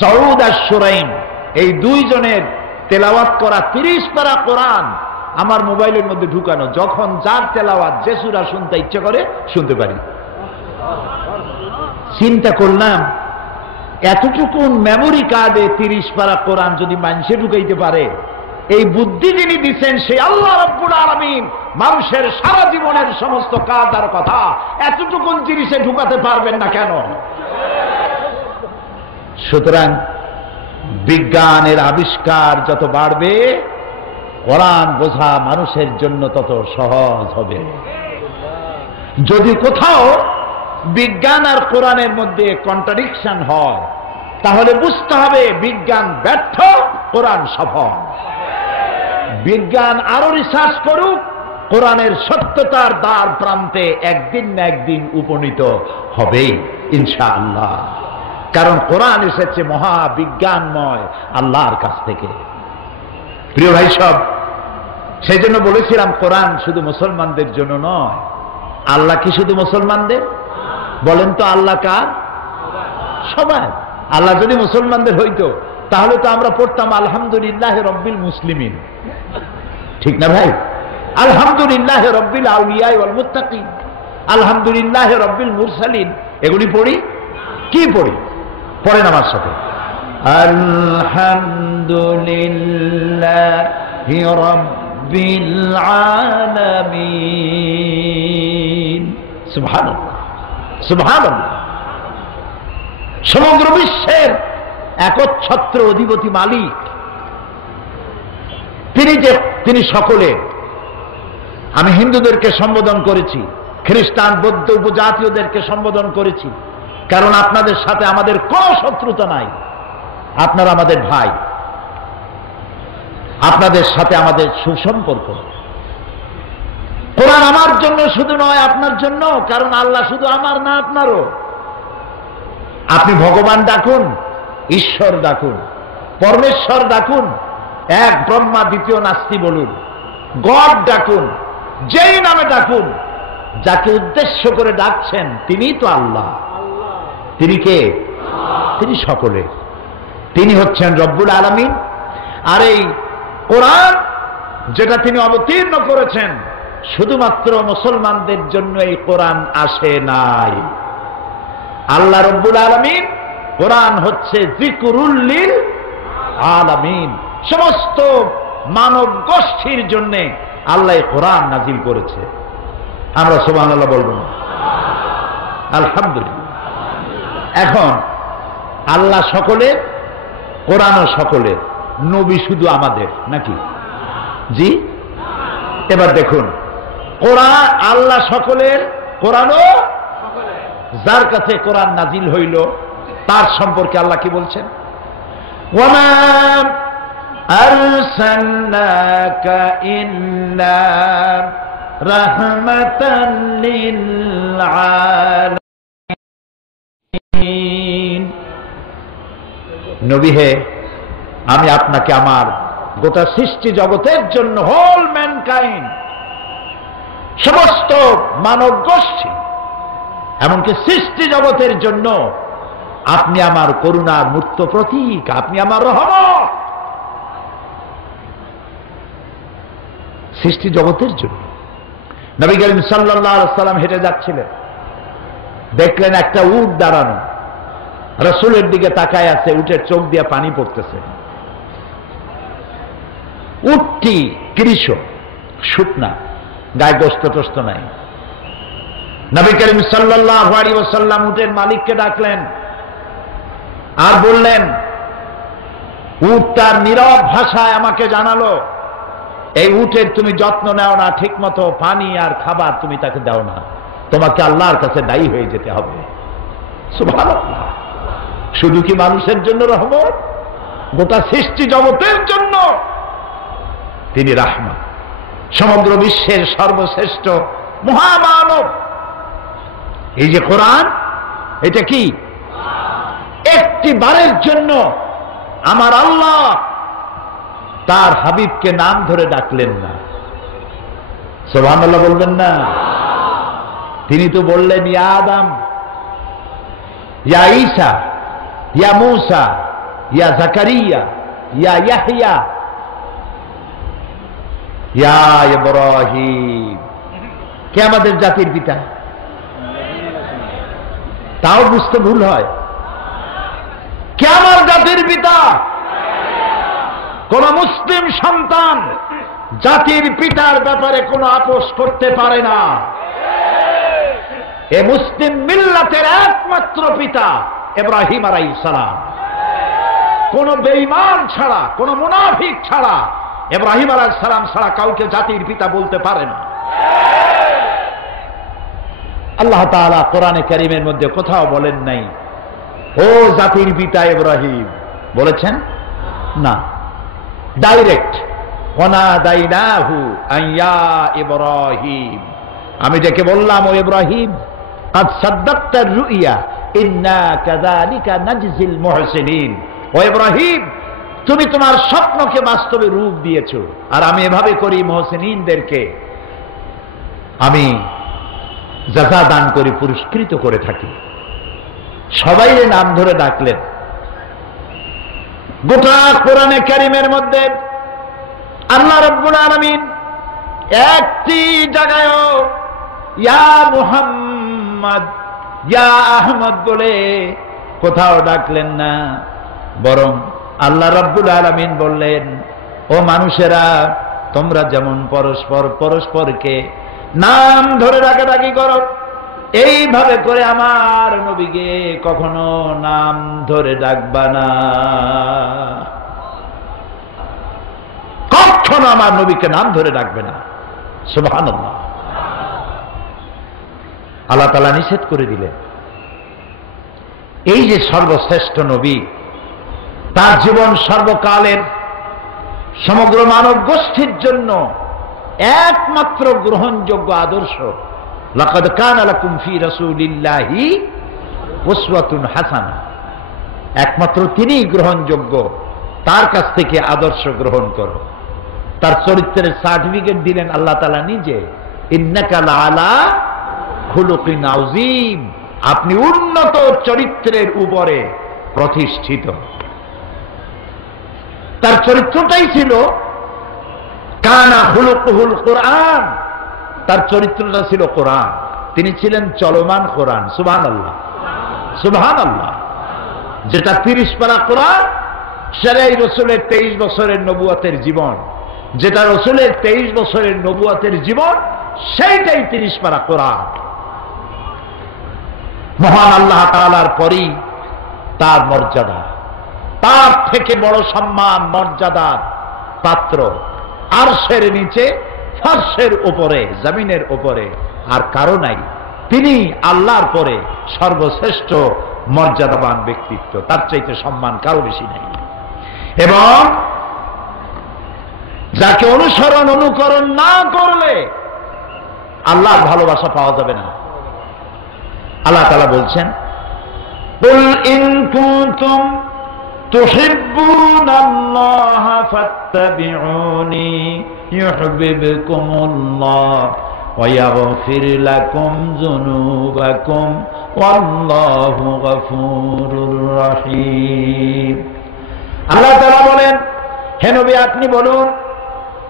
সৌদ আশ-শুরাইম, এই দুইজনের তেলাওয়াত করা 30 পারা কোরআন আমার মোবাইলের মধ্যে ঢুকানো। যখন যার তেলাওয়াত যে সূরা শুনতে ইচ্ছে করে শুনতে পারি। চিন্তা করলাম, এতটুকু মেমোরি কার্ডে 30 পারা কোরআন যদি মানুষে ঢুকাইতে পারে, এই বুদ্ধি যিনি দিচ্ছেন সেই আল্লাহ রাব্বুল আলামিন মানুষের সারা জীবনের সমস্ত কাজ আর কথা এতটুকু জিনিসে ঢুকাতে পারবেন না কেন? সুতরাং বিজ্ঞানের আবিষ্কার যত বাড়বে, কোরআন বোঝা মানুষের জন্য তত সহজ হবে। যদি কোথাও বিজ্ঞান আর কোরআনের মধ্যে কন্ট্রাডিকশন হয়, তাহলে বুঝতে হবে বিজ্ঞান ব্যর্থ, কোরআন সফল। বিজ্ঞান আরো রিসার্চ করুক, কোরআনের সত্যতার দ্বার প্রান্তে একদিন না একদিন উপনীত হবেই ইনশাআল্লাহ। কারণ কোরআন এসেছে মহাবিজ্ঞানময় আল্লাহর কাছ থেকে। প্রিয় ভাই সব, সেই জন্য বলেছিলাম কোরআন শুধু মুসলমানদের জন্য নয়। আল্লাহ কি শুধু মুসলমানদের? বলেন তো আল্লাহ কার? সবাই। আল্লাহ যদি মুসলমানদের হইতো তাহলে তো আমরা পড়তাম আলহামদুলিল্লাহ রব্বিল মুসলিমিন, ঠিক না ভাই? আলহামদুলিল্লাহ রব্বিল আউলিয়া ওয়াল মুত্তাকিন, আলহামদুলিল্লাহ রব্বিল মুরসালিন, এগুলি পড়ি। কি পড়ি? পড়েন আমার সাথে, আলহামদুলিল্লাহি রব্বিল আলামিন। সুবহানাল্লাহ, সুবহানাল্লাহ। সমগ্র বিশ্বের একচ্ছত্র অধিপতি মালিক তিনি সকলের। আমি হিন্দুদেরকে সম্বোধন করেছি, খ্রিস্টান, বৌদ্ধ, উপজাতীয়দেরকে সম্বোধন করেছি, কারণ আপনাদের সাথে আমাদের কোনো শত্রুতা নাই। আপনারা আমাদের ভাই, আপনাদের সাথে আমাদের সুসম্পর্ক। কোরআন কোরআন আমার জন্য শুধু নয়, আপনার জন্য, কারণ আল্লাহ শুধু আমার না, আপনারও। আপনি ভগবান ডাকুন, ঈশ্বর ডাকুন, পরমেশ্বর ডাকুন, এক ব্রহ্মা দ্বিতীয় নাস্তি বলুন, গড ডাকুন, যেই নামে ডাকুন, যাকে উদ্দেশ্য করে ডাকছেন তিনিই তো আল্লাহ। তিনি কে? তিনি সকলের, তিনি হচ্ছেন রব্বুল আলামিন। আর এই কোরআন যেটা তিনি অবতীর্ণ করেছেন, শুধুমাত্র মুসলমানদের জন্য এই কোরআন আসে নাই। আল্লাহ রব্বুল আলামিন, কোরআন হচ্ছে যিকরুল লিল আলামিন, সমস্ত মানব গোষ্ঠীর জন্য আল্লাহ কোরআন নাজিল করেছে। আমরা সুবহানাল্লাহ বলবো না? আলহামদুলিল্লাহ। এখন আল্লাহ সকলের, কোরআনও সকলের, নবী শুধু আমাদের নাকি? জি। এবার দেখুন, কোরআন আল্লাহ সকলের, কোরআনও যার কাছে কোরআন নাজিল হইল তার সম্পর্কে আল্লাহ কি বলছেন? ওয়ামা আরসালনাকা ইল্লা রাহমাতাল লিল আলামিন। নবী হে, আমি আপনাকে আমার গোটা সৃষ্টি জগতের জন্য, হোল ম্যানকাইন্ড, সমস্ত মানব গোষ্ঠী, এমনকি সৃষ্টি জগতের জন্য আপনি আমার করুণার মূর্ত প্রতীক, আপনি আমার রহমত। সৃষ্টি জগতের জন্য। নবী করিম সাল্লাল্লাহু আলাইহি ওয়াসাল্লাম হেঁটে যাচ্ছিলেন, দেখলেন একটা উট দাঁড়ানো, রাসূলের দিকে তাকায় আছে, উটের চোখ দিয়ে পানি পড়তেছে। উটটি কৃষ, শুকনা, গায়ে গোস্ত টোস্ত নাই। নবী করিম সাল্লাল্লাহু আলাইহি ওয়াসাল্লাম উটের মালিককে ডাকলেন আর বললেন, উট তার নীরব ভাষায় আমাকে জানালো, এই উটের তুমি যত্ন নেও না, ঠিক মতো পানি আর খাবার তুমি তাকে দাও না, তোমাকে আল্লাহর কাছে দায়ী হয়ে যেতে হবে। সুবহানাল্লাহ। শুধু কি মানুষের জন্য রহমত? গোটা সৃষ্টি জগতের জন্য তিনি রাহমত, সমগ্র বিশ্বের সর্বশ্রেষ্ঠ মহামানব। এই যে কোরআন, এটা কি? একটি বারের জন্য আমার আল্লাহ তার হাবিবকে নাম ধরে ডাকলেন না। সুবহানাল্লাহ বলবেন না? তিনি তো বললেন, ইয়া আদম, ইয়া ঈসা, ইয়া মূসা, ইয়া জাকারিয়া, ইয়া ইয়াহইয়া, ইয়া ইব্রাহিম। কে আমাদের জাতির পিতা? তাও বুঝতে ভুল হয়। কে আমার জাতির পিতা? কোন মুসলিম সন্তান জাতির পিতার ব্যাপারে কোনো আপোষ করতে পারে না। এ মুসলিম মিল্লাতের একমাত্র পিতা ইব্রাহিম আলাইহিস সালাম। কোন বেঈমান ছাড়া, কোন মুনাফিক ছাড়া, ইব্রাহিম আলাইহিস সালাম ছাড়া কাউকে জাতির পিতা বলতে পারে না। আল্লাহ তাআলা কোরআনে কারীমের মধ্যে কোথাও বলেন নাই ও জাতির পিতা ইব্রাহিম, বলেছেন না। ডাইরেক্ট, ওয়ানাদাইনাহু আইয়া ইব্রাহিম, আমি ডেকে বললাম, ও ইব্রাহিম, কাদ সাদ্দাকতা রুইয়া ইন্না কাযালিকা নাজজিল মুহসিনিন। ও ইব্রাহিম, তুমি তোমার স্বপ্নকে বাস্তবে রূপ দিয়েছো, আর আমি এভাবে করি মুহসিনিনদেরকে আমি জাযা দান করে পুরস্কৃত করে থাকি। সবাই নাম ধরে ডাকলেন। গোটা কোরআনে কারীমের মধ্যে আল্লাহ রাব্বুল আলামিন একটি জায়গায়ও ইয়া মুহাম্মদ, ইয়া আহমদ বলে কোথাও ডাকলেন না, বরং আল্লাহ রাব্বুল আলামিন বললেন, ও মানুষেরা, তোমরা যেমন পরস্পরকে নাম ধরে ডাকাডাকি করো, এইভাবে করে আমার নবীকে কখনো নাম ধরে ডাকবা না। কখনো আমার নবীকে নাম ধরে ডাকবে না। সুবহানাল্লাহ। আল্লাহ তাআলা নিষেধ করে দিলেন। এই যে সর্বশ্রেষ্ঠ নবী, তার জীবন সর্বকালের সমগ্র মানব গোষ্ঠীর জন্য একমাত্র গ্রহণযোগ্য আদর্শ। লাকাদ কানা লাকুম ফি রাসূলিল্লাহি উসওয়াতুন হাসানাহ, একমাত্র তিনিই গ্রহণযোগ্য, তার কাছ থেকে আদর্শ গ্রহণ করো। তার চরিত্রের সার্টিফিকেট দিলেন আল্লাহ তাআলা নিজে, ইন্নাকা লাআলা খুলুকিন আযীম, আপনি উন্নত চরিত্রের উপরে প্রতিষ্ঠিত। তার চরিত্রটাই ছিল কানা খুলুকুহুল কোরআন, তার চরিত্রটা ছিল কোরআন, তিনি ছিলেন চলমান কোরআন। সুবহানাল্লাহ, সুবহানাল্লাহ। যেটা 30 পারা কোরআন, সেটাই রাসূলের 23 বছরের নবুয়তের জীবন, যেটা রাসূলের 23 বছরের নবুয়তের জীবন, সেইটাই 30 পারা কোরআন। মহান আল্লাহ তাআলার পরই তার মর্যাদা, তার থেকে বড় সম্মান মর্যাদার পাত্র আরশের নিচে, ফারশের উপরে, জমিনের উপরে আর কারো নাই। তিনি আল্লাহর পরে সর্বশ্রেষ্ঠ মর্যাদাবান ব্যক্তিত্ব, তার চাইতে সম্মান কারো বেশি নাই। এবং যাকে অনুসরণ অনুকরণ না করলে আল্লাহর ভালোবাসা পাওয়া যাবে না। আল্লাহ তাআলা বলছেন, কুল ইন কুনতুম তুহিব্বুনাল্লাহা ফাত্তাবিউনি ইউহিব্বুকুমুল্লাহ ওয়া ইয়াগফির লাকুম যুনুবাকুম ওয়াল্লাহু গফুরুর রহিম। আল্লাহ তাআলা বলেন, হে নবী আপনি বলুন,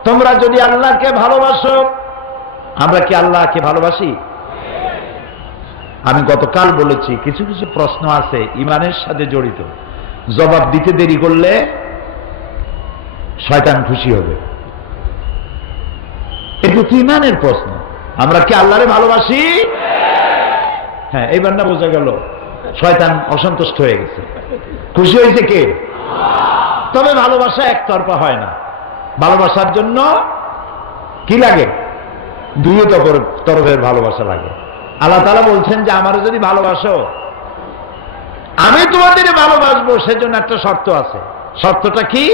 তোমরা যদি আল্লাহকে ভালোবাসো, আমরা কি আল্লাহকে ভালোবাসি? আমি গতকাল বলেছি কিছু কিছু প্রশ্ন আছে ঈমানের সাথে জড়িত, জবাব দিতে দেরি করলে শয়তান খুশি হবে। এটা তো ঈমানের প্রশ্ন। আমরা কি আল্লাহরে ভালোবাসি? হ্যাঁ, এইবার না বোঝা গেল শয়তান অসন্তুষ্ট হয়ে গেছে। খুশি হয়েছে কে? তবে ভালোবাসা একতরফা হয় না, ভালোবাসার জন্য কি লাগে? দুই তরফের ভালোবাসা লাগে। আল্লাহ তাআলা বলছেন যে আমারও যদি ভালোবাসো, আমি তোমাদের ভালোবাসবো, সেজন্য একটা শর্ত আছে। শর্তটা কি?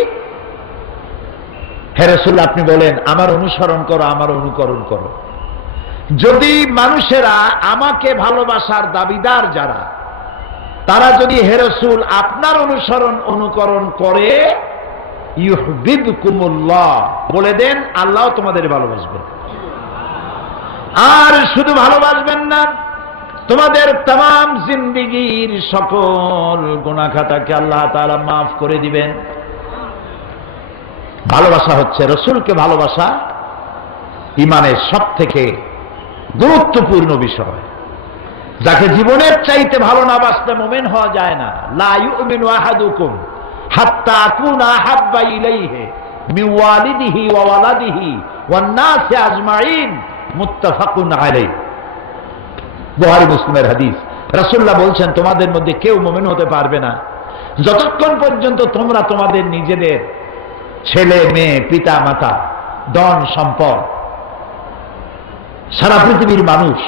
হে রাসূল আপনি বলেন আমার অনুসরণ করো, আমার অনুকরণ করো। যদি মানুষেরা আমাকে ভালোবাসার দাবিদার যারা, তারা যদি হে রাসূল আপনার অনুসরণ অনুকরণ করে, ইউহিব্বুকুমুল্লাহ বলে দেন, আল্লাহ তোমাদের ভালোবাসবেন। আর শুধু ভালোবাসবেন না, তোমাদের तमाम জিন্দেগীর সকল গুনাহ খাতাকে আল্লাহ তাআলা মাফ করে দিবেন। ভালোবাসা হচ্ছে, রাসূলকে ভালোবাসা ঈমানের সবথেকে গুরুত্বপূর্ণ বিষয়। যাকে জীবনের চাইতে ভালো না বাসলে মুমিন হওয়া যায় না। লা ইউমিনু আহাদুকুম হাত্তা আকুনা আহাব্বা ইলাইহি মিন ওয়ালিদিহি ওয়া ওয়ালাদিহি ওয়ান নাসি আজমাইন, মুত্তাফাকুন আলাইহি। বুখারী মুসলিমের হাদিস। রাসূলুল্লাহ বলছেন তোমাদের মধ্যে কেউ মুমিন হতে পারবে না যতক্ষণ পর্যন্ত তোমরা তোমাদের নিজেদের ছেলে মেয়ে, পিতা মাতা, ধন সম্পদ, সারা পৃথিবীর মানুষ,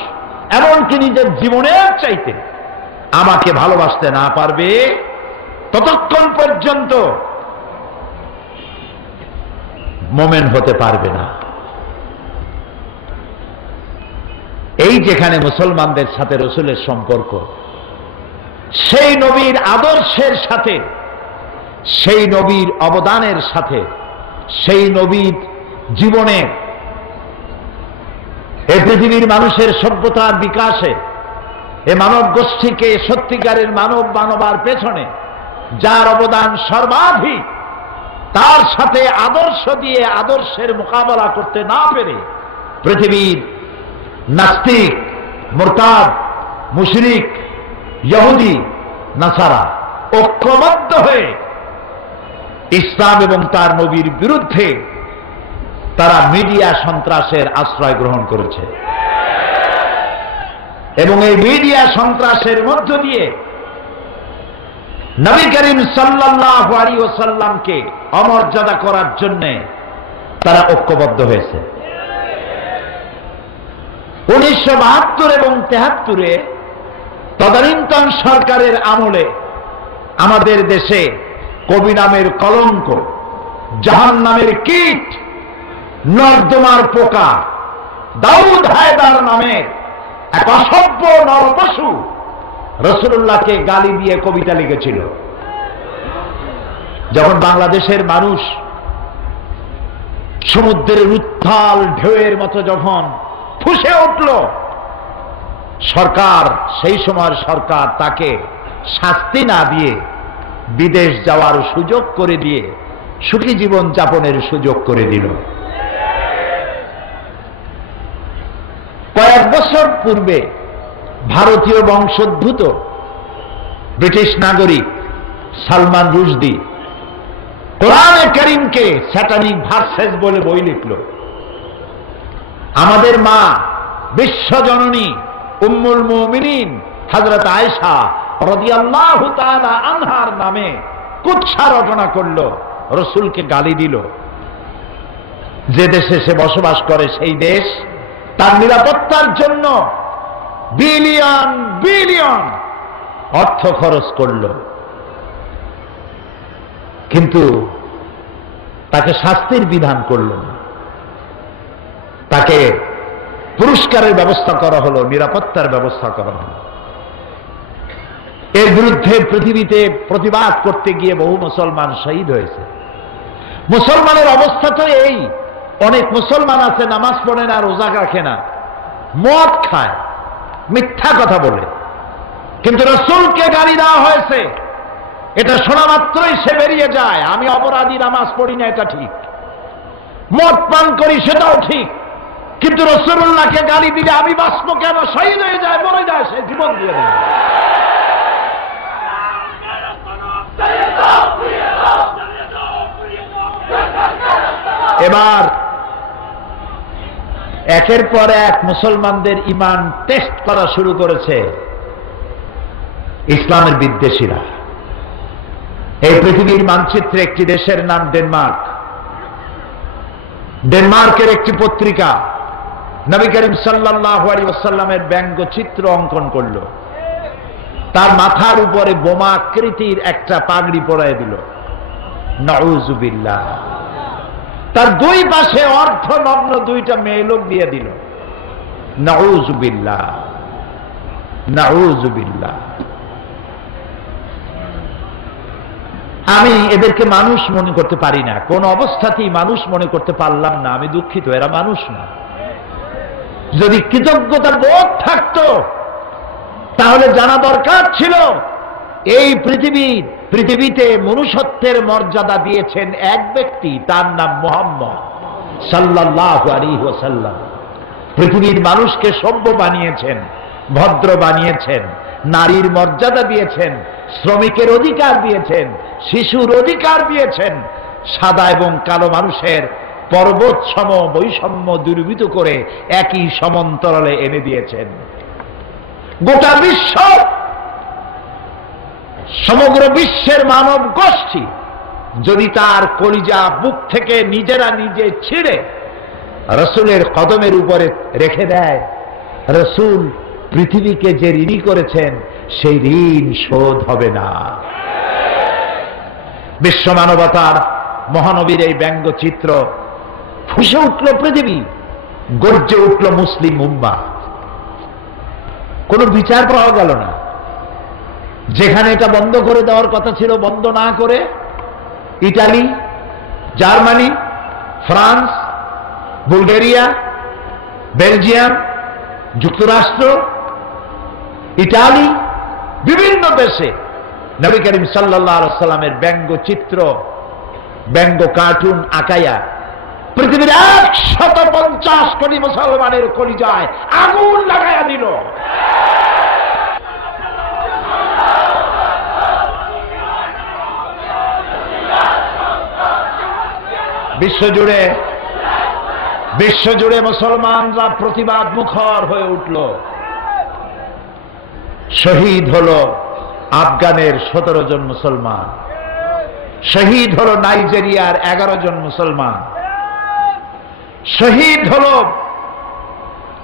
এমনকি নিজের জীবনের চাইতে আমাকে ভালোবাসতে না পারবে, ততক্ষণ পর্যন্ত মুমিন হতে পারবে না। এই যেখানে মুসলমানদের সাথে রাসূলের সম্পর্ক, সেই নবীর আদর্শের সাথে, সেই নবীর অবদানের সাথে, সেই নবীর জীবনে এই পৃথিবীর মানুষের সভ্যতার বিকাশে, এ মানব গোষ্ঠীকে সত্যিকারের মানবার পেছনে যার অবদান সর্বাধিক, তার সাথে আদর্শ দিয়ে আদর্শের মোকাবেলা করতে না পেরে পৃথিবীর নাস্তিক, মুরতাদ, মুশরিক, ইহুদি, নাসারা ঐক্যবদ্ধ হয়ে ইসলাম এবং তার নবীর বিরুদ্ধে তারা মিডিয়া সন্ত্রাসের আশ্রয় গ্রহণ করেছে এবং এই মিডিয়া সন্ত্রাসের মধ্য দিয়ে নবী করিম সাল্লাল্লাহু আলাইহি ওয়াসাল্লামকে অমর্যাদা করার জন্য তারা ঐক্যবদ্ধ হয়েছে। 1972 এবং 73-এ তদানীন্তন সরকারের আমলে আমাদের দেশে কবি নামের কলঙ্ক, জাহান্নামের কীট নর্দমার পোকা দাউদ হায়দার নামে এক অসভ্য নরপশু রাসূলুল্লাহকে গালি দিয়ে কবিতা লিখেছিল। যখন বাংলাদেশের মানুষ সমুদ্রের উত্তাল ঢেউয়ের মতো যখন ফুঁসে উঠল, সরকার, সেই সময়ের সরকার তাকে শাস্তি না দিয়ে বিদেশ যাওয়ার সুযোগ করে দিয়ে সুখী জীবন যাপনের সুযোগ করে দিল। কয়েক বছর পূর্বে ভারতীয় বংশোদ্ভূত ব্রিটিশ নাগরিক সালমান রুশদি কোরআনে কারীমকে স্যাটানিক ভার্সেস বলে বই লিখল। আমাদের মা বিশ্বজননী উম্মুল মুমিনিন হযরত আয়েশা রাদিয়াল্লাহু তাআলা আনহার নামে কুৎসা রটনা করল, রাসূলকে গালি দিল। যে দেশে সে বসবাস করে সেই দেশ তার নিরাপত্তার জন্য বিলিয়ন বিলিয়ন অর্থ খরচ করল, কিন্তু তাকে শাস্তির বিধান করল না। তাকে পুরস্কারের ব্যবস্থা করা হলো, নিরাপত্তার ব্যবস্থা করা হলো। এর বিরুদ্ধে পৃথিবীতে প্রতিবাদ করতে গিয়ে বহু মুসলমান শহীদ হয়েছে। মুসলমানের অবস্থা তো এই, অনেক মুসলমান আছে নামাজ পড়ে না, রোজা রাখে না, মদ খায়, মিথ্যা কথা বলে, কিন্তু রাসূলকে গালি দেওয়া হয়েছে, এটা শোনা মাত্রই সে বেরিয়ে যায়। আমি অপরাধী, নামাজ পড়ি না এটা ঠিক, মদ পান করি সেটাও ঠিক, কিন্তু রাসূলুল্লাহকে গালি দিলে আমি বাঁচব কেন? শহীদ হয়ে যায়, মরে যায়, সে জীবন দিয়ে দেয়। এবার একের পর এক মুসলমানদের ঈমান টেস্ট করা শুরু করেছে ইসলামের বিদ্বেষীরা। এই পৃথিবীর মানচিত্রে একটি দেশের নাম ডেনমার্ক। ডেনমার্কের একটি পত্রিকা নবী করিম সাল্লাল্লাহু আলাইহি ওয়াসাল্লামের ব্যঙ্গচিত্র অঙ্কন করল, তার মাথার উপরে বোমা আকৃতির একটা পাগড়ি পরায় দিল, নাউযুবিল্লাহ। তার দুই পাশে অর্ধনগ্ন দুইটা মেয়ে লোক দিয়ে দিল, নাউযুবিল্লাহ, নাউযুবিল্লাহ। আমি এদেরকে মানুষ মনে করতে পারি না, কোন অবস্থাতেই মানুষ মনে করতে পারলাম না। আমি দুঃখিত, এরা মানুষ না। যদি কৃতজ্ঞতার বোধ থাকতো তাহলে জানা দরকার ছিল এই পৃথিবীতে মনুষ্যত্বের মর্যাদা দিয়েছেন এক ব্যক্তি, তার নাম মুহাম্মদ সাল্লাল্লাহু আলাইহি ওয়াসাল্লাম। পৃথিবীর মানুষকে সভ্য বানিয়েছেন, ভদ্র বানিয়েছেন, নারীর মর্যাদা দিয়েছেন, শ্রমিকের অধিকার দিয়েছেন, শিশুর অধিকার দিয়েছেন, সাদা এবং কালো মানুষের পর্বত সম বৈষম্য দূরীভূত করে একই সমান্তরালে এনে দিয়েছেন। গোটা বিশ্ব, সমগ্র বিশ্বের মানব গোষ্ঠী যদি তার কলিজা বুক থেকে নিজেরা নিজে ছিঁড়ে রাসূলের কদমের উপরে রেখে দেয়, রাসূল পৃথিবীকে যে ঋণী করেছেন সেই ঋণ শোধ হবে না। বিশ্ব মানবতার মহানবীর এই ব্যঙ্গচিত্র ফুঁসে উঠল পৃথিবী, গর্জে উঠল মুসলিম উম্মাহ। কোনো বিচার পাওয়া গেল না। যেখানে এটা বন্ধ করে দেওয়ার কথা ছিল বন্ধ না করে Italy, Germany, France, Bulgaria, Belgium, যুক্তরাষ্ট্র, ইটালি, বিভিন্ন দেশে নবী করিম সাল্লাল্লাহু আলাইহি ওয়াসাল্লামের ব্যঙ্গচিত্র, ব্যঙ্গ কার্টুন আঁকাইয়া পৃথিবীর 150 কোটি মুসলমানের কলিজায় আগুন লাগাইয়া দিল। বিশ্বজুড়ে মুসলমানরা প্রতিবাদ মুখর হয়ে উঠল। শহীদ হল আফগানের 17 জন মুসলমান, শহীদ হল নাইজেরিয়ার 11 জন মুসলমান, শহীদ হল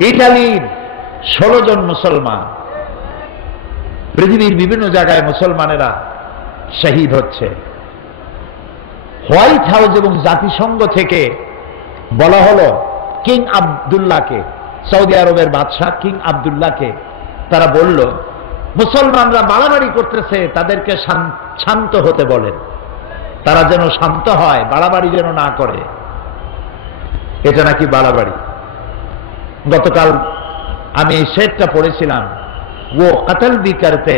ইটালির 16 জন মুসলমান। পৃথিবীর বিভিন্ন জায়গায় মুসলমানেরা শহীদ হচ্ছে। হোয়াইট হাউস এবং জাতিসংঘ থেকে বলা হলো কিং আব্দুল্লাহকে, সৌদি আরবের বাদশাহ কিং আব্দুল্লাহকে তারা বলল মুসলমানরা বাড়াবাড়ি করতেছে, তাদেরকে শান্ত হতে বলেন, তারা যেন শান্ত হয়, বাড়াবাড়ি যেন না করে। এটা নাকি বাড়াবাড়ি। গতকাল আমি এই শেরটা পড়েছিলাম, ও কতল ভি করতে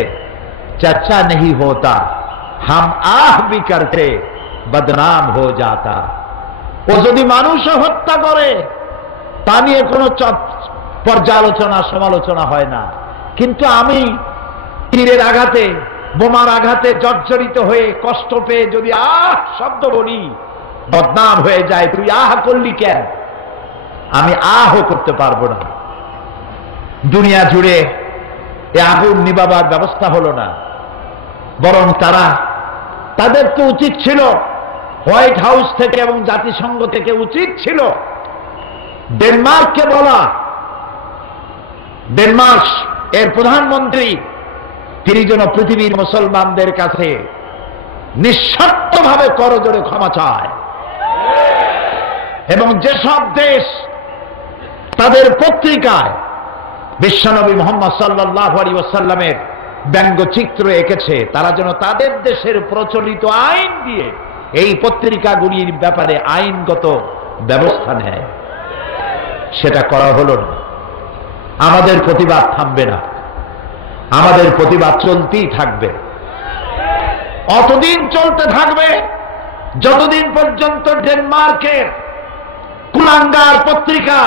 চর্চা नहीं होता, हम आह भी करते बदनाम हो जाता। ও যদি মানুষও হত্যা করে তা নিয়ে কোনো পর্যালোচনা সমালোচনা হয় না, কিন্তু আমি তীরের আঘাতে বোমার আঘাতে জর্জরিত হয়ে কষ্ট পেয়ে যদি আহ শব্দ বলি বদনাম হয়ে যায়। তুই আহ করলি কেন? আমি আহ করতে পারবো না। দুনিয়া জুড়ে এ আগুন নিবাবার ব্যবস্থা হলো না, বরং তাদের তো উচিত ছিল হোয়াইট হাউস থেকে এবং জাতিসংঘ থেকে উচিত ছিল ডেনমার্ককে বলা, ডেনমার্ক এর প্রধানমন্ত্রী তিনি যেন পৃথিবীর মুসলমানদের কাছে নিঃস্বার্থভাবে করজোড়ে ক্ষমা চায়, এবং যেসব দেশ তাদের পত্রিকায় বিশ্বনবী মুহাম্মদ সাল্লাল্লাহু আলাইহি ওয়াসাল্লামের ব্যঙ্গচিত্র এঁকেছে, তারা যেন তাদের দেশের প্রচলিত আইন দিয়ে এই পত্রিকাগুলির ব্যাপারে আইনগত ব্যবস্থা নেয়। সেটা করা হলো না। আমাদের প্রতিবাদ থামবে না, আমাদের প্রতিবাদ চলতেই থাকবে, অতদিন চলতে থাকবে যতদিন পর্যন্ত ডেনমার্কের কুলাঙ্গার পত্রিকা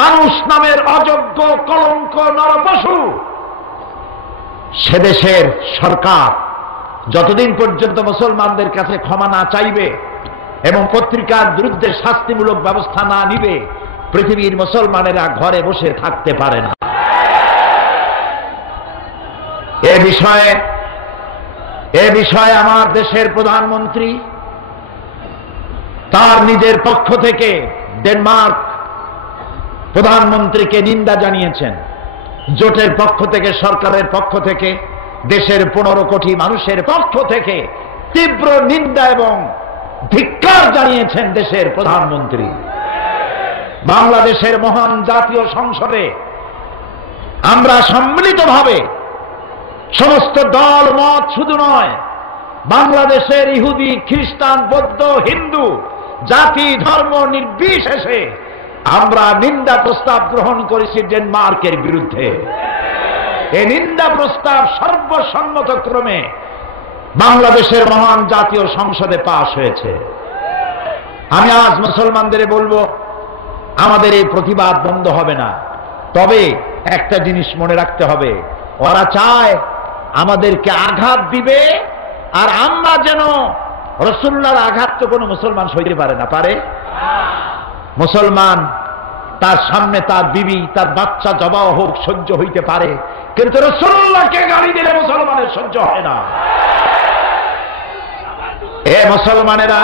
মানুষ নামের অযোগ্য কলঙ্ক নরপশু সে দেশের সরকার যতদিন পর্যন্ত মুসলমানদের কাছে ক্ষমা না চাইবে এবং পত্রিকার বিরুদ্ধে শাস্তিমূলক ব্যবস্থা না নিবে, পৃথিবীর মুসলমানেরা ঘরে বসে থাকতে পারে না। এ বিষয়ে আমার দেশের প্রধানমন্ত্রী তার নিজের পক্ষ থেকে ডেনমার্ক প্রধানমন্ত্রীকে নিন্দা জানিয়েছেন। জোটের পক্ষ থেকে, সরকারের পক্ষ থেকে, দেশের 15 কোটি মানুষের পক্ষ থেকে তীব্র নিন্দা এবং ধিক্কার জানিয়েছেন দেশের প্রধানমন্ত্রী। বাংলাদেশের মহান জাতীয় সংসদে আমরা সম্মিলিতভাবে সমস্ত দল মত শুধু নয়, বাংলাদেশের ইহুদি, খ্রিস্টান, বৌদ্ধ, হিন্দু, জাতি ধর্ম নির্বিশেষে আমরা নিন্দা প্রস্তাব গ্রহণ করেছি ডেনমার্কের বিরুদ্ধে। এই নিন্দা প্রস্তাব সর্বসম্মতক্রমে বাংলাদেশের মহান জাতীয় সংসদে পাশ হয়েছে। আমি আজ মুসলমানদের বলবো, আমাদের এই প্রতিবাদ বন্ধ হবে না, তবে একটা জিনিস মনে রাখতে হবে, ওরা চায় আমাদেরকে আঘাত দিবে, আর আমরা যেন রাসূলুল্লাহর আঘাত তো কোনো মুসলমান সইতে পারে না, পারে? মুসলমান তার সামনে তার বিবি, তার বাচ্চা জবাও হোক সহ্য হইতে পারে, কিন্তু রাসূলুল্লাহকে গালি দিলে মুসলমানের সহ্য হয় না। এ মুসলমানেরা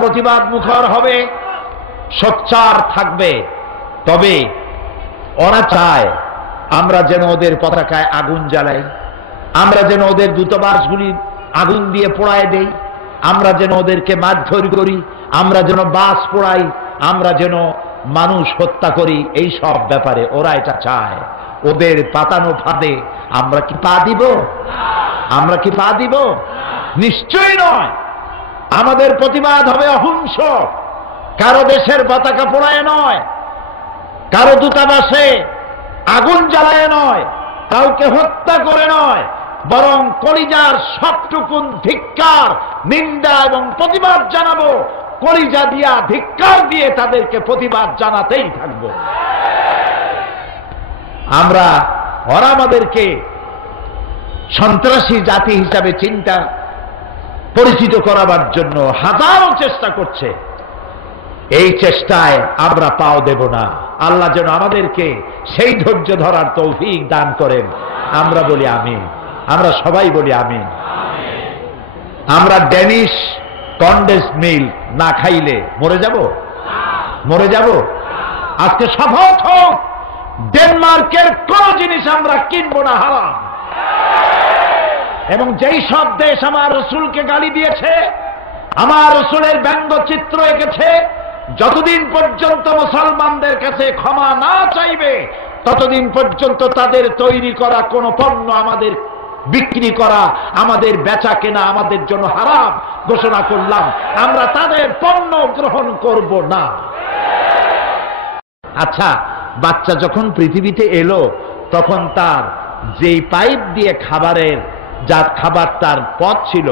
প্রতিবাদ মুখর হবে, সোচ্চার থাকবে, তবে ওরা চায় আমরা যেন ওদের পতাকায় আগুন জ্বালাই, আমরা যেন ওদের দূতাবাসগুলি আগুন দিয়ে পোড়ায় দেই, আমরা যেন ওদেরকে মারধর করি, আমরা যেন বাস পোড়াই, আমরা যেন মানুষ হত্যা করি। এই সব ব্যাপারে ওরা এটা চায়। ওদের পাতানো ফাঁদে আমরা কি পা দিব? আমরা কি পা দিব? নিশ্চয়ই নয়। আমাদের প্রতিবাদ হবে অহিংস, কারো দেশের পতাকা পোড়ায় নয়, কারো দূতাবাসে আগুন জ্বালায় নয়, কাউকে হত্যা করে নয়, বরং কলিজার সবটুকুন ধিক্কার, নিন্দা এবং প্রতিবাদ জানাবো। কলিজা দিয়া ধিক্কার দিয়ে তাদেরকে প্রতিবাদ জানাতেই থাকবো। ওরা আমাদেরকে সন্ত্রাসী জাতি হিসাবে চিন্তা পরিচিত করাবার জন্য হাজারো চেষ্টা করছে। এই চেষ্টায় আমরা পাও দেব না। আল্লাহ যেন আমাদেরকে সেই ধৈর্য ধরার তৌফিক দান করেন। আমরা বলি আমিন, আমরা সবাই বলি আমিন। আমরা ড্যানিশ কন্ডেন্স মিল্ক না খাইলে মরে যাব। আজকে শপথ হোক, ডেনমার্কের কোন জিনিস আমরা কিনবো না, হারাম। এবং যেই সব দেশ আমার রাসূলকে গালি দিয়েছে, আমার রাসূলের ব্যঙ্গচিত্র এঁকেছে, যতদিন পর্যন্ত মুসলমানদের কাছে ক্ষমা না চাইবে ততদিন পর্যন্ত তাদের তৈরি করা কোন পণ্য আমাদের বিক্রি করা, আমাদের বেচা কেনা আমাদের জন্য হারাম ঘোষণা করলাম। আমরা তাদের পণ্য গ্রহণ করব না। আচ্ছা, বাচ্চা যখন পৃথিবীতে এলো তখন তার যেই পাইপ দিয়ে খাবারের যার খাবার তার পথ ছিল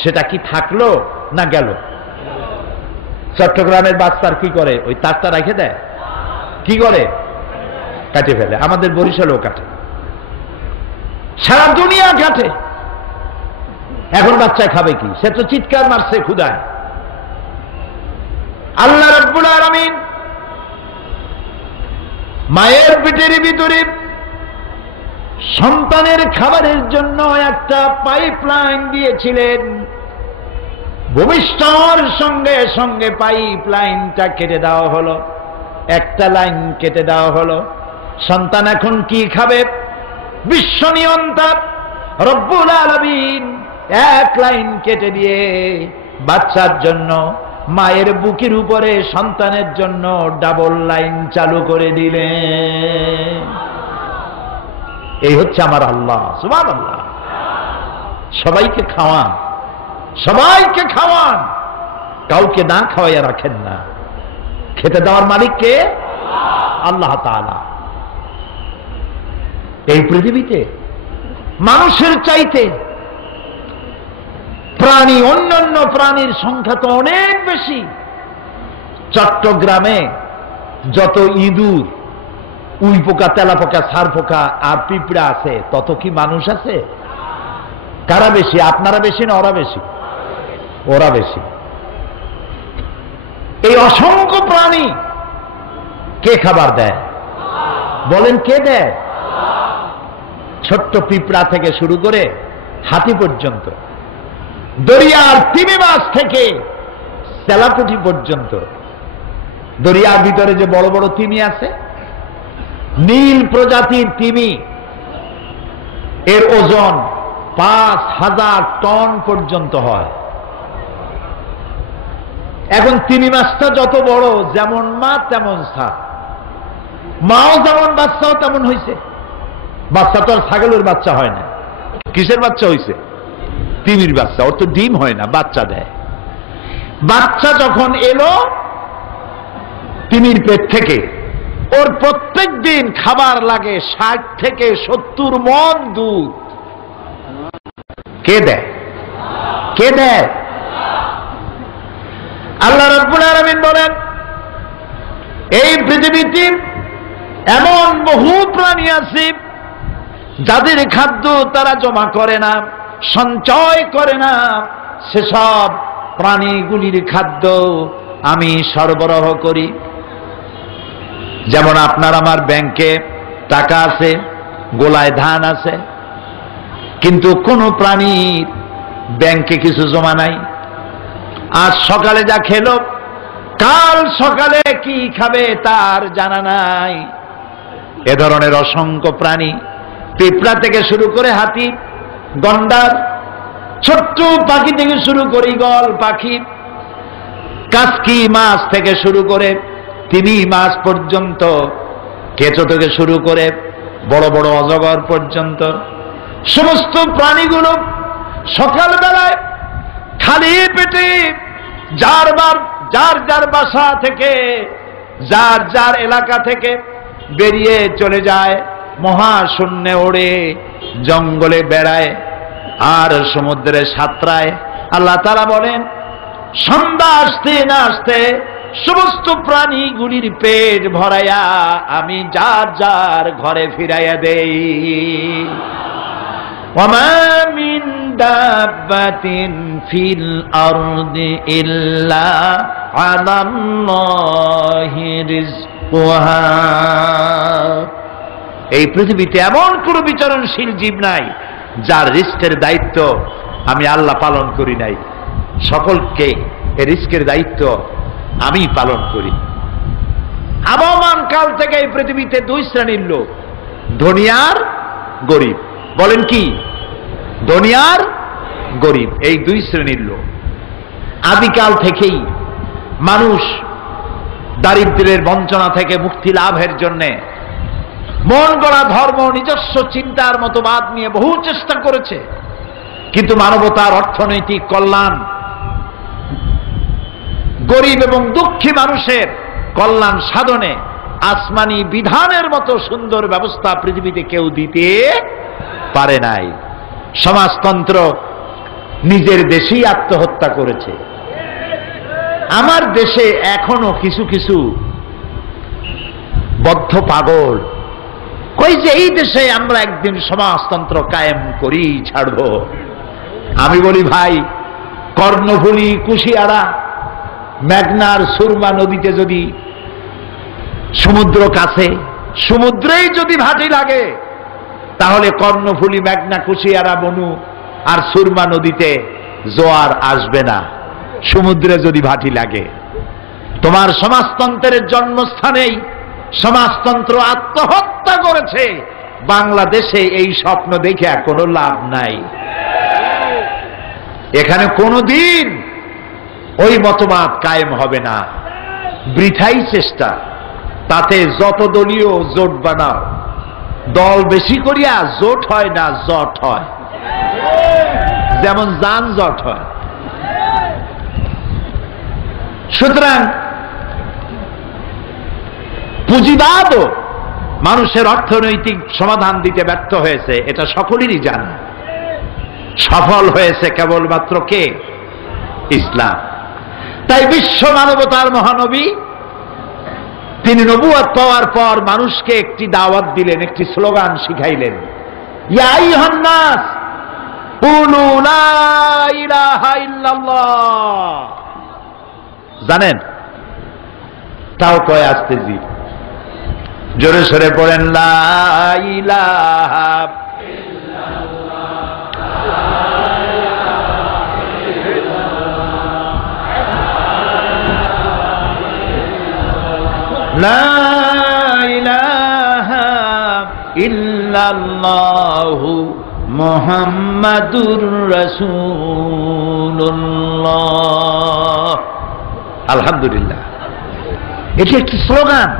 সেটা কি থাকলো না গেল? চট্টগ্রামের বাচ্চার কি করে? ওই তারটা রেখে দেয়, কি করে? কাটে ফেলে। আমাদের বরিশালও কাটে, সারা দুনিয়া কাটে। এখন বাচ্চা খাবে কি? সে তো চিৎকার মারছে ক্ষুধায়। আল্লাহ রাব্বুল আলামিন মায়ের পেটের ভিতরে সন্তানের খাবারের জন্য একটা পাইপলাইন দিয়েছিলেন। ভূমিষ্ঠর সঙ্গে সঙ্গে পাইপলাইনটা কেটে দেওয়া হলো, একটা লাইন কেটে দেওয়া হলো। সন্তান এখন কি খাবে? বিশ্ব নিয়ন্তা রব্বুল আলামিন এক লাইন কেটে দিয়ে বাচ্চার জন্য মায়ের বুকের উপরে সন্তানের জন্য ডাবল লাইন চালু করে দিলেন। এই হচ্ছে আমার আল্লাহ, সুবহানাল্লাহ। সবাইকে খাওয়ান, সবাইকে খাওয়ান, কাউকে না খাওয়াইয়া রাখেন না। খেতে দেওয়ার মালিক কে? আল্লাহ তাআলা। এই পৃথিবীতে মানুষের চাইতে প্রাণী, অন্যান্য প্রাণীর সংখ্যা তো অনেক বেশি। চট্টগ্রামে যত ইঁদুর, উই পোকা, তেলা পোকা, সার পোকা আর পিঁপড়া আছে তত কি মানুষ আছে? কারা বেশি? আপনারা বেশি না ওরা বেশি? ওরা বেশি। এই অসংখ্য প্রাণী কে খাবার দেয়? বলেন কে দেয়? ছোট্ট পিঁপড়া থেকে শুরু করে হাতি পর্যন্ত, দরিয়ার তিমি মাছ থেকে তেলাপুঁটি পর্যন্ত। দরিয়ার ভিতরে যে বড় বড় তিমি আছে, নীল প্রজাতির তিমি, এর ওজন 5000 টন পর্যন্ত হয়। এখন তিমি মাছটা যত বড়, যেমন মা তেমন সা, মাও যেমন বাচ্চাও তেমন হয়েছে। বাচ্চা তো আর ছাগলের বাচ্চা হয় না। কিসের বাচ্চা হয়েছে? তিমির বাচ্চা। ওর তো ডিম হয় না, বাচ্চা দেয়। বাচ্চা যখন এলো তিমির পেট থেকে, ওর প্রত্যেক দিন খাবার লাগে 60 থেকে 70 মণ দুধ। কে দেয়? কে দেয়? আল্লাহ রাব্বুল আলামিন বলেন, এই পৃথিবীতে এমন বহু প্রাণী আছে যাদের খাদ্য তারা জমা করে না, সঞ্চয় করে না। সেসব প্রাণীগুলির খাদ্য আমি সরবরাহ করি। যেমন আপনার আমার ব্যাংকে টাকা আছে, গোলায় ধান আছে, কিন্তু কোন প্রাণীর ব্যাংকে কিছু জমা নাই। আজ সকালে যা খেলো, কাল সকালে কি খাবে তার জানা নাই। এ ধরনের অসংখ্য প্রাণী, পিঁপড়া থেকে শুরু করে হাতি, গন্ডার, ছোট্ট পাখি থেকে শুরু করে ঈগল পাখি, কাসকি মাছ থেকে শুরু করে তিমি মাছ পর্যন্ত, কেঁচো থেকে শুরু করে বড় বড় অজগর পর্যন্ত, সমস্ত প্রাণীগুলো সকালবেলায় খালি পেটে যার যার বাসা থেকে, যার যার এলাকা থেকে বেরিয়ে চলে যায়, মহাশূন্যে ওড়ে, জঙ্গলে বেড়ায় আর সমুদ্রে সাঁতরায়। আল্লাহ তাআলা বলেন, সন্ধ্যা আসতে না আসতে সমস্ত প্রাণীগুলির পেট ভরাইয়া আমি যার যার ঘরে ফিরাইয়া দেই। ওয়ামা মিন দাব্বাতিন ফিল আরদি ইল্লা আলাল্লাহি রিজকুহা। এই পৃথিবীতে এমন কোন বিচরণশীল জীব নাই যার রিস্কের দায়িত্ব আমি আল্লাহ পালন করি নাই। সকলকে এই রিস্কের দায়িত্ব আমি পালন করি। আবহমান কাল থেকে এই পৃথিবীতে দুই শ্রেণীর লোক, ধনী আর গরিব। বলেন কি? ধনী আর গরিব, এই দুই শ্রেণীর লোক। আদিকাল থেকেই মানুষ দারিদ্র্যের বঞ্চনা থেকে মুক্তি লাভের জন্যে মন গড়া ধর্ম, নিজস্ব চিন্তার মতবাদ নিয়ে বহু চেষ্টা করেছে, কিন্তু মানবতার অর্থনৈতিক কল্যাণ, গরিব এবং দুঃখী মানুষের কল্যাণ সাধনে আসমানি বিধানের মতো সুন্দর ব্যবস্থা পৃথিবীতে কেউ দিতে পারে নাই। সমাজতন্ত্র নিজের দেশেই আত্মহত্যা করেছে। আমার দেশে এখনো কিছু কিছু বদ্ধ পাগল কই যে এই দেশে আমরা একদিন সমাজতন্ত্র কায়েম করি, ছাড়ব। আমি বলি ভাই, কর্ণফুলী, কুশিয়ারা, মেঘনার সুরমা নদীতে যদি সমুদ্র কাছে, সমুদ্রেই যদি ভাটি লাগে, তাহলে কর্ণফুলী, মেঘনা, কুশিয়ারা, বনু আর সুরমা নদীতে জোয়ার আসবে না। সমুদ্রে যদি ভাটি লাগে, তোমার সমাজতন্ত্রের জন্মস্থানেই সমাজতন্ত্র আত্মহত্যা করেছে। বাংলাদেশে এই স্বপ্ন দেখে কোনো লাভ নাই। এখানে কোনোদিন ওই মতবাদ কায়েম হবে না। বৃথাই চেষ্টা। তাতে যত দলীয় জোট বানাও, দল বেশি করিয়া জোট হয় না, জট হয়। যেমন যানজট হয়। সুতরাং পুঁজিবাদও মানুষের অর্থনৈতিক সমাধান দিতে ব্যর্থ হয়েছে, এটা সকলেরই জানা। সফল হয়েছে কেবলমাত্র কে? ইসলাম। তাই বিশ্ব মানবতার মহানবী তিনি নবুয়ত পাওয়ার পর মানুষকে একটি দাওয়াত দিলেন, একটি স্লোগান শিখাইলেন, ইয়া আইয়ুহান নাস কুলু লা ইলাহা ইল্লাল্লাহ। জানেন? তাও কয় আসতে জি, জোরে সরে পড়েন, লা ইলাহা লা ইলাহা ইল্লাল্লাহু মুহাম্মাদুর রাসূলুল্লাহ। আলহামদুলিল্লাহ। এটি একটি স্লোগান,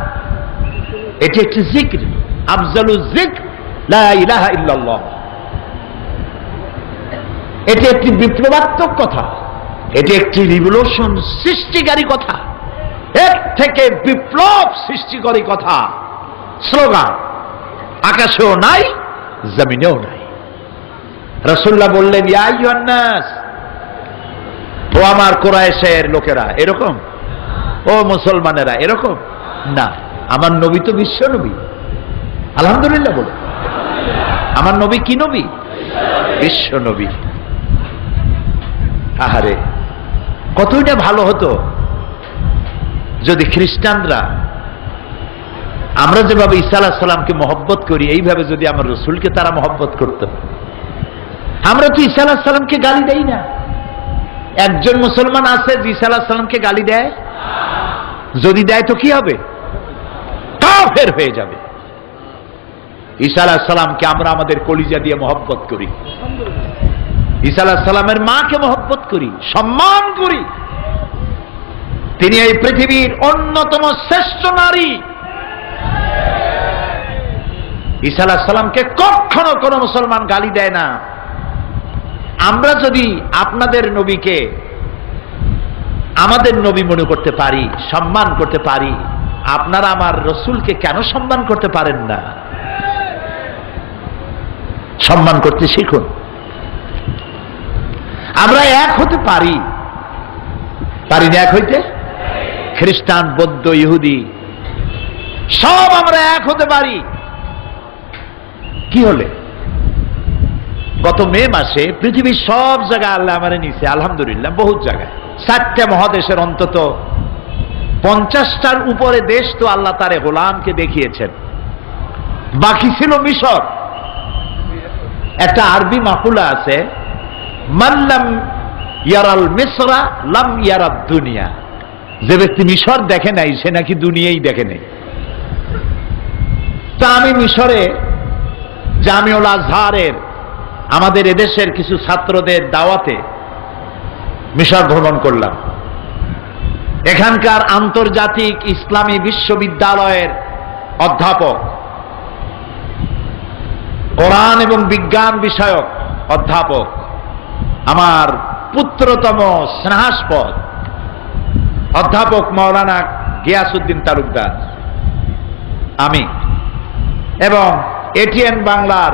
এটি একটি জিক্র, আফজালুজ জিক্র লা ইলাহা ইল্লাল্লাহ। এটি একটি বিপ্লবাত্মক কথা, এটি একটি রিভলিউশন সৃষ্টিকারী কথা, এর থেকে বিপ্লব সৃষ্টিকারী কথা, স্লোগান আকাশেও নাই, জমিনেও নাই। রাসূলুল্লাহ বললেন, ইয়া আইয়ুহান নাস, ও আমার কুরাইশের লোকেরা, এরকম, ও মুসলমানেরা এরকম না। আমার নবী তো বিশ্ব নবী। আলহামদুলিল্লাহ বলে, আমার নবী কি নবী? বিশ্ব নবী। আহারে, কতটা ভালো হতো যদি খ্রিস্টানরা, আমরা যেভাবে ঈসা আলাইহিস সালামকে মহব্বত করি, এইভাবে যদি আমার রসুলকে তারা মহব্বত করত। আমরা তো ঈসা আলাইহিস সালামকে গালি দেই না। একজন মুসলমান আছে যে ঈসা আলাইহিস সালামকে গালি দেয়? যদি দেয় তো কি হবে? কাফের হয়ে যাবে। ঈসা আলাইহিস সালামকে আমরা আমাদের কলিজা দিয়ে মহব্বত করি। ঈসা আলাইহিস সালামের মাকে মহব্বত করি, সম্মান করি। তিনি এই পৃথিবীর অন্যতম শ্রেষ্ঠ নারী। ঈসা আলাইহিস সালামকে কখনো কোনো মুসলমান গালি দেয় না। আমরা যদি আপনাদের নবীকে আমাদের নবী মনে করতে পারি, সম্মান করতে পারি, আপনারা আমার রসুলকে কেন সম্মান করতে পারেন না? সম্মান করতে শিখুন। আমরা এক হতে পারি, পারি না এক হইতে? খ্রিস্টান, বৌদ্ধ, ইহুদি সব আমরা এক হতে পারি। কি হলে? গত মে মাসে পৃথিবীর সব জায়গায় আল্লাহ আমারে নিছে, আলহামদুলিল্লাহ, বহুত জায়গায়। 4টা মহাদেশের অন্তত 50টার উপরে দেশ তো আল্লাহ তারে গোলামকে দেখিয়েছেন। বাকি ছিল মিশর। একটা আরবি মাকুলা আছে, মাল্লাম ইয়ারাল মিসরা লাম ইয়ারাদ দুনিয়া। যে ব্যক্তি মিশর দেখে নাই সে নাকি দুনিয়াই দেখে নাই। তা আমি মিশরে জামিউল আজহারের আমাদের এদেশের কিছু ছাত্রদের দাওয়াতে মিশর ভ্রমণ করলাম। এখানকার আন্তর্জাতিক ইসলামী বিশ্ববিদ্যালয়ের অধ্যাপক, কোরআন এবং বিজ্ঞান বিষয়ক অধ্যাপক, আমার পুত্রতম স্নেহাস্পদ অধ্যাপক মাওলানা গিয়াসউদ্দিন তালুকদার, আমি এবং এটিএন বাংলার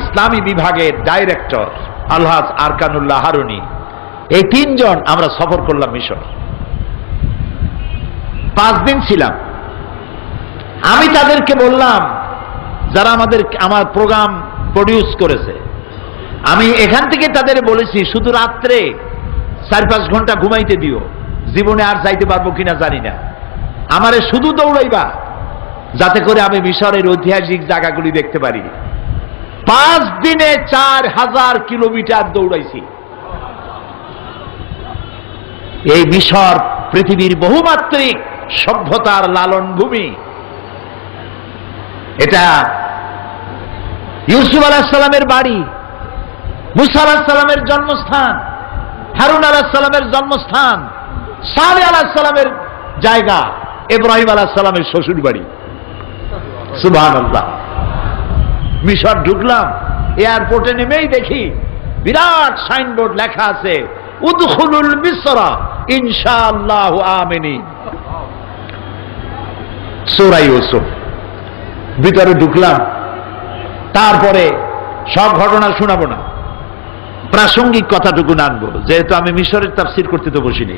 ইসলামী বিভাগের ডাইরেক্টর আলহাজ আরকানুল্লাহ হারুনি, এই তিনজন আমরা সফর করলাম মিশর। 5 দিন ছিলাম। আমি তাদেরকে বললাম, যারা আমার প্রোগ্রাম প্রডিউস করেছে, আমি এখান থেকে তাদের বলেছি শুধু রাত্রে 4-5 ঘন্টা ঘুমাইতে দিও, জীবনে আর যাইতে পারবো কিনা জানি না, আমারে শুধু দৌড়াইবা যাতে করে আমি মিশরের ঐতিহাসিক জায়গাগুলি দেখতে পারি। 5 দিনে 4000 কিলোমিটার দৌড়াইছি। এই মিশর পৃথিবীর বহুমাত্রিক সভ্যতার লালন ভূমি। এটা ইউসুফ আলাইহিস সালামের বাড়ি, মুসা আলাইহিস সালামের জন্মস্থান, হারুন আলাইহিস সালামের জন্মস্থান, সালেহ আলাইহিস সালামের জায়গা, ইব্রাহিম আলাইহিস সালামের শ্বশুর বাড়ি। সুবহানাল্লাহ। মিশর ঢুকলাম, এয়ারপোর্টে নেমেই দেখি বিরাট সাইনবোর্ড লেখা আছে, উদখুলুল মিসরা ইনশাআল্লাহু আমিনিন, সূরা ইউসুফ। ভিতরে ঢুকলাম। তারপরে সব ঘটনা শোনাবো না, প্রাসঙ্গিক কথাটুকু আনবো, যেহেতু আমি মিশরের তাফসীর করতে তো বসিনি।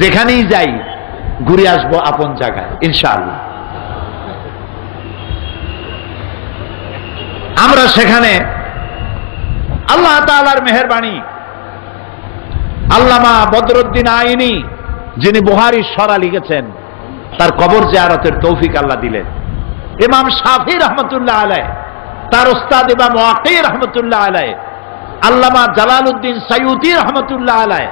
যেখানেই যাই ঘুরে আসবো আপন জায়গায় ইনশাআল্লাহ। আমরা সেখানে আল্লাহ তাআলার মেহেরবানি, আল্লামা বদরুদ্দিন আইনি, যিনি বুখারীর সরা লিখেছেন, তার কবর জিয়ারতের তৌফিক আল্লাহ দিলেন। ইমাম শাফি রহমতুল্লাহ আলাইহ, তার উস্তাদ ইমাম ওয়াকি রহমতুল্লাহ আলাইহ, আল্লামা জালালউদ্দিন সাইয়ুতি রহমতুল্লাহ আলাইহ,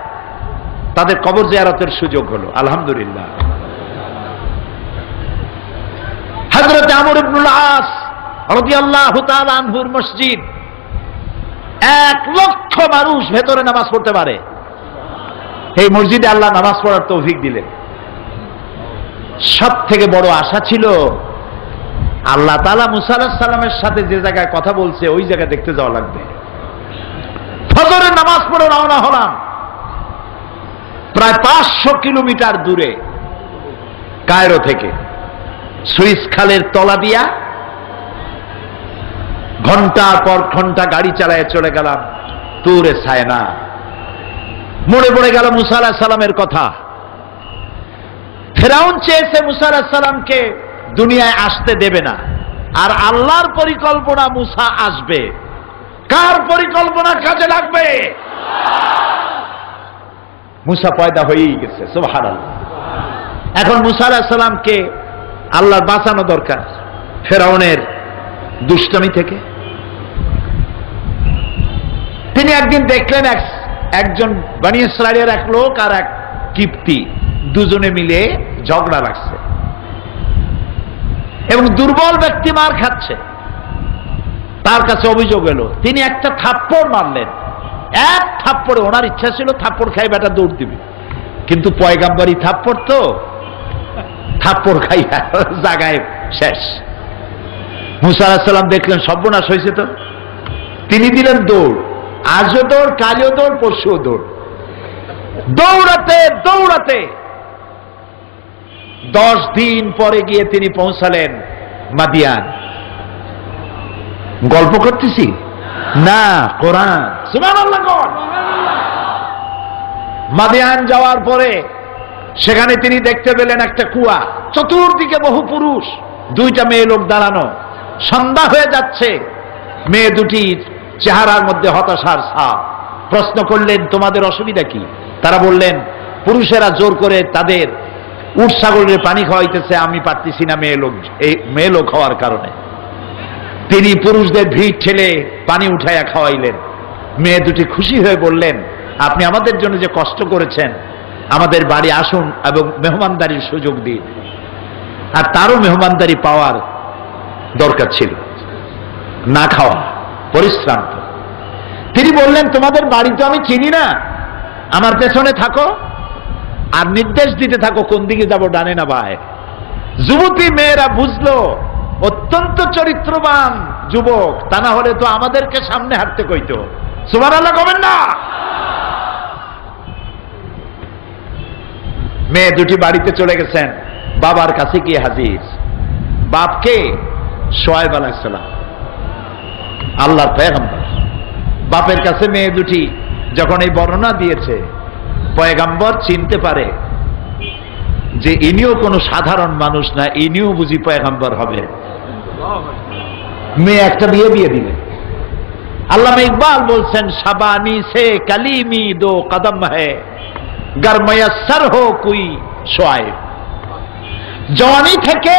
তাদের কবর জিয়ারতের সুযোগ হলো আলহামদুলিল্লাহ। হযরত আমর ইবনুল আস রাদিয়াল্লাহু তাআলা আনহুর মসজিদ, 1 লক্ষ মানুষ ভেতরে নামাজ পড়তে পারে। এই মসজিদে আল্লাহ নামাজ পড়ার তৌফিক দিলেন। সব থেকে বড় আশা ছিল আল্লাহ তাআলা মুসা আলাইহিস সালামের সাথে যে জায়গায় কথা বলছে ওই জায়গা দেখতে যাওয়া লাগবে। ফজরের নামাজ পড়ে রওনা হলাম। প্রায় 500 কিলোমিটার দূরে কায়রো থেকে সুইস খালের তলা দিয়া ঘন্টার পর ঘন্টা গাড়ি চালায় চলে গেলাম তুরে সায়না। মনে পড়ে গেল মুসা আলাইহিস সালামের কথা। ফেরাউন চেয়েছে মুসা আলাইহিস সালামকে দুনিয়ায় আসতে দেবে না, আর আল্লাহর পরিকল্পনা মুসা আসবে। কার পরিকল্পনা কাজে লাগবে? মুসা পয়দা হয়েই গেছে, সুবহানাল্লাহ। এখন মুসা আলাইহিস সালামকে আল্লাহর বাঁচানো দরকার ফেরাউনের দুষ্টামি থেকে। তিনি একদিন দেখলেন একজন বনী ইসরাইলের এক লোক আর এক কিপ্তি দুজনে মিলে ঝগড়া লাগছে এবং দুর্বল ব্যক্তি মার খাচ্ছে। তার কাছে অভিযোগ এলো, তিনি একটা থাপ্পড় মারলেন। 1 থাপ্পড়ে, ওনার ইচ্ছা ছিল থাপ্পড় খাই বেটা দৌড় দিবে, কিন্তু পয়গাম্বরী থাপ্পড় তো, থাপ্পড় খাই জায়গায় শেষ। মুসা আলাইহিস সালাম দেখলেন সর্বনাশ হয়েছে তো, তিনি দিলেন দৌড়। আজও দৌড়, কালও দৌড়, পরশুও দৌড়। দৌড়াতে দৌড়াতে 10 দিন পরে গিয়ে তিনি পৌঁছালেন মাদিয়ান। গল্প করতেছি না, কোরআন। সুবহানাল্লাহ। মাদিয়ান যাওয়ার পরে সেখানে তিনি দেখতে পেলেন একটা কুয়া, চতুর্দিকে বহু পুরুষ, 2টা মেয়ে লোক দাঁড়ানো। সন্ধ্যা হয়ে যাচ্ছে। মেয়ে দুটির চেহারার মধ্যে হতাশার ছাপ। প্রশ্ন করলেন, তোমাদের অসুবিধা কি? তারা বললেন, পুরুষেরা জোর করে তাদের উট ছাগলের পানি খাওয়াইতেছে, আমি পারতেছি না মেয়ে লোক হওয়ার কারণে। তিনি পুরুষদের ভিড় ঠেলে পানি উঠাইয়া খাওয়াইলেন। মেয়ে দুটি খুশি হয়ে বললেন, আপনি আমাদের জন্য যে কষ্ট করেছেন, আমাদের বাড়ি আসুন এবং মেহমানদারির সুযোগ দিন। আর তারও মেহমানদারি পাওয়ার দরকার ছিল, না খাওয়া, পরিশ্রান্ত। তিনি বললেন, তোমাদের বাড়ি তো আমি চিনি না, আমার পেছনে থাকো আর নির্দেশ দিতে থাকো কোন দিকে যাব, ডানে না বাঁয়ে। যুবতী মেয়েরা বুঝলো অত্যন্ত চরিত্রবান যুবক, তা না হলে তো আমাদেরকে সামনে হাঁটতে কইতো। সুবহানাল্লাহ কবেন না? মেয়ে দুটি বাড়িতে চলে গেছেন, বাবার কাছে গিয়ে হাজির। বাপকে? শুআয়ব আলাইহিস সালাম, আল্লাহর পয়গম্বর। বাপের কাছে মেয়ে দুটি যখন এই বর্ণনা দিয়েছে, পয়গম্বর চিনতে পারে যে ইনিও কোনো সাধারণ মানুষ না, ইনিও বুঝি পয়গম্বর হবে। মেয়ে একটা বিয়ে দিলেন। আল্লামা ইকবাল বলছেন, শাবানি সে কালিমি দো কদম হ্যায় গর ময়স্সর হো কুই শুআয়ব। জওয়ানি থেকে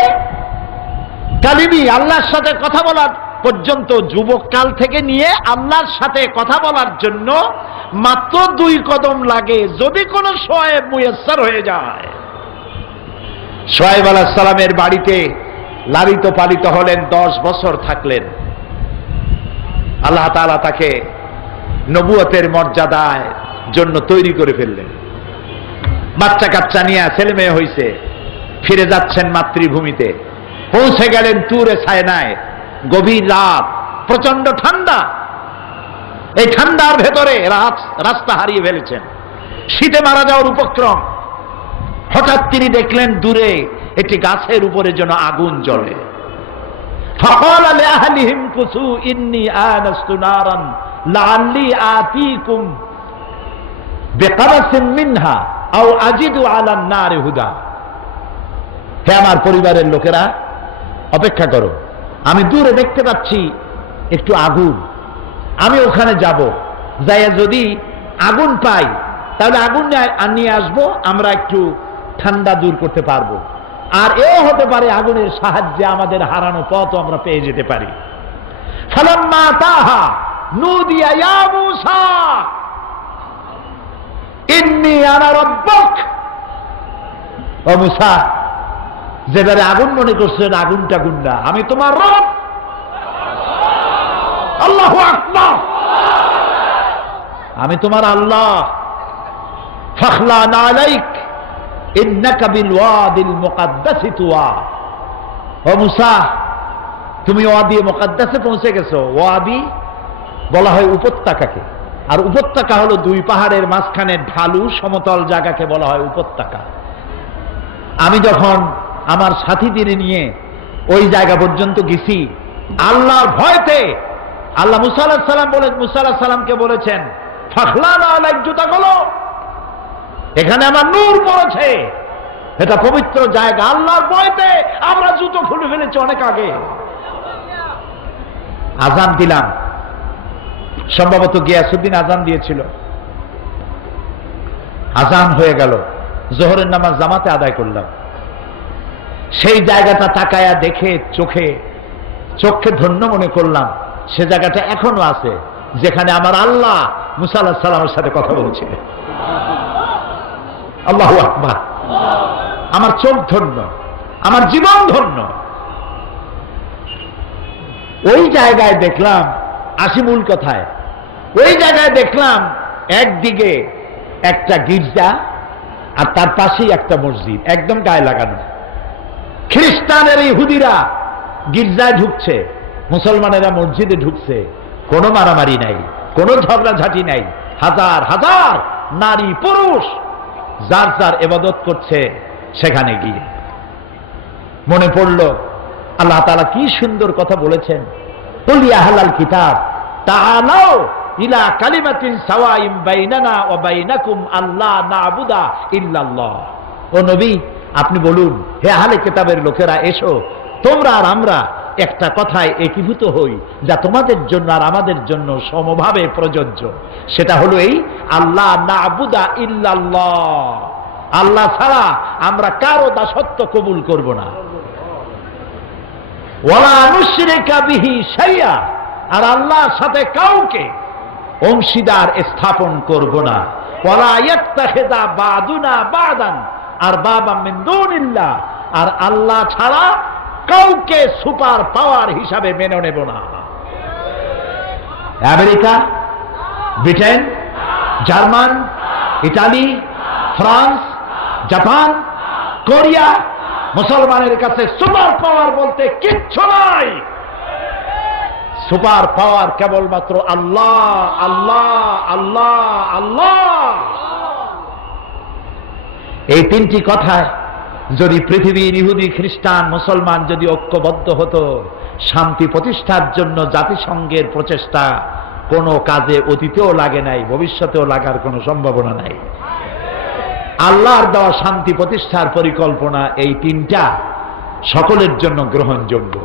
কালিমি, আল্লাহর সাথে কথা বলার পর্যন্ত, যুবক কাল থেকে নিয়ে আল্লাহর সাথে কথা বলার জন্য মাত্র 2 কদম লাগে, যদি কোনো শুআয়ব মুয়াসসার হয়ে যায়। শুআয়ব আলাইহিস সালামের বাড়িতে লালিত পালিত হলেন, 10 বছর থাকলেন। আল্লাহ তাআলা তাকে নবুয়তের মর্যাদার জন্য তৈরি করে ফেললেন। বাচ্চা কাচ্চা নিয়ে ছেলে মেয়ে হয়েছে, ফিরে যাচ্ছেন মাতৃভূমিতে। পৌঁছে গেলেন তুরে সায়নায়। গভীর রাত, প্রচন্ড ঠান্ডা। এই ঠান্ডার ভেতরে রাস্তা হারিয়ে ফেলেছেন, শীতে মারা যাওয়ার উপক্রম। হঠাৎ তিনি দেখলেন দূরে একটি গাছের উপরে যেন আগুন জ্বলে। فقال لأهلهم كثوا إني آنست نارا لعلي آتيكم بقبس منها أو أجد على النار هدى। হে আমার পরিবারের লোকেরা, অপেক্ষা করো, আমি দূরে দেখতে পাচ্ছি একটু আগুন, আমি ওখানে যাব, যাইয়া যদি আগুন পাই তাহলে আগুন নিয়ে আসবো, আমরা একটু ঠান্ডা দূর করতে পারবো। আর এও হতে পারে আগুনের সাহায্যে আমাদের হারানো পথ আমরা পেয়ে যেতে পারি। ফালাম্মা তাহা নুদিয়া ইয়া মূসা ইন্নী আনা রাব্বুক। ও মূসা, যেবারে আগুন মনে করছেন আগুনটা গুন্ডা, আমি তোমার রব। আল্লাহু আকবার, আমি তোমার আল্লাহ। ফাখলা আলাইক ইন্নাকা বিল ওয়াদিল মুকাদ্দাসি তুয়া। ও মূসা, তুমি ওয়াদি মুকাদ্দাসে পৌঁছে গেছো। ওয়াদি বলা হয় উপত্যকাকে, আর উপত্যকা হলো 2 পাহাড়ের মাঝখানে ঢালু সমতল জায়গাকে বলা হয় উপত্যকা। আমি যখন আমার সাথীদের নিয়ে ওই জায়গা পর্যন্ত গেছি, আল্লাহর ভয়তে আল্লাহ মূসা আলাইহিস সালাম মূসা আলাইহিস সালামকে বলেছেন, ফাখলানা আলাইক, জুতা খোলো, এখানে আমার নূর পড়েছে, এটা পবিত্র জায়গা। আল্লাহর ভয়তে আমরা জুতো খুলে ফেলেছি অনেক আগে। আজান দিলাম, সম্ভবত গিয়াসউদ্দিন আজান দিয়েছিল। আজান হয়ে গেল, জোহরের নামাজ জামাতে আদায় করলাম। সেই জায়গাটা তাকায়া দেখে চোখে ধন্য মনে করলাম, সে জায়গাটা এখনো আছে যেখানে আমার আল্লাহ মূসা আলাইহিস সালামের সাথে কথা বলছিলেন। আল্লাহু আকবার। আমার চোখ ধন্য, আমার জীবন ধন্য। ওই জায়গায় দেখলাম, আসি মূল কথায়, ওই জায়গায় দেখলাম একদিকে একটা গির্জা আর তার পাশেই একটা মসজিদ, একদম গায়ে লাগানো। খ্রিস্টানের ইহুদিরা গির্জায় ঢুকছে, মুসলমানেরা মসজিদে ঢুকছে। কোনো মারামারি নাই, কোনো ঝগড়াঝাটি নাই। হাজার হাজার নারী পুরুষ যার যার ইবাদত করছে সেখানে গিয়ে। মনে পড়ল আল্লাহ তাআলা কি সুন্দর কথা বলেছেন, কুল ইয়া আহলাল কিতাব তাআলাউ ইলা কালিমাতিন সাওয়াইন বাইনানা ওয়া বাইনাকুম আল্লা না'বুদা ইল্লাল্লাহ। ও নবী, আপনি বলুন, হে আহলে কিতাবের লোকেরা, এসো, তোমরা আর আমরা একটা কথায় একীভূত হই যা তোমাদের জন্য আর আমাদের জন্য সমভাবে প্রযোজ্য। সেটা হলো এই, আল্লাহ না'বুদা ইল্লাল্লাহ, আল্লাহ ছাড়া আমরা কারো দাসত্ব কবুল করব না। ওয়ালা নুশরিকা বিহি শাইআ, আর আল্লাহর সাথে কাউকে অংশীদার স্থাপন করব না। ওয়ালা ইয়াত্তাখিযা বা'দুনা বা'দান আরবাবাম মিন দুনিল্লাহ, আর আল্লাহ ছাড়া কাউকে সুপার পাওয়ার হিসাবে মেনে নেব না। America Britain, German, Italy, France, Japan, Korea, মুসলমানের কাছে সুপার পাওয়ার বলতে কিচ্ছু নাই। সুপার পাওয়ার কেবলমাত্র আল্লাহ, আল্লাহ, আল্লাহ, আল্লাহ। এই তিনটি কথায় যদি পৃথিবীর ইহুদি, খ্রিস্টান, মুসলমান যদি ঐক্যবদ্ধ হতো, শান্তি প্রতিষ্ঠার জন্য জাতিসংঘের প্রচেষ্টা কোনো কাজে অতীতেও লাগে নাই, ভবিষ্যতেও লাগার কোনো সম্ভাবনা নাই। আল্লাহর দেওয়া শান্তি প্রতিষ্ঠার পরিকল্পনা এই তিনটা সকলের জন্য গ্রহণযোগ্য।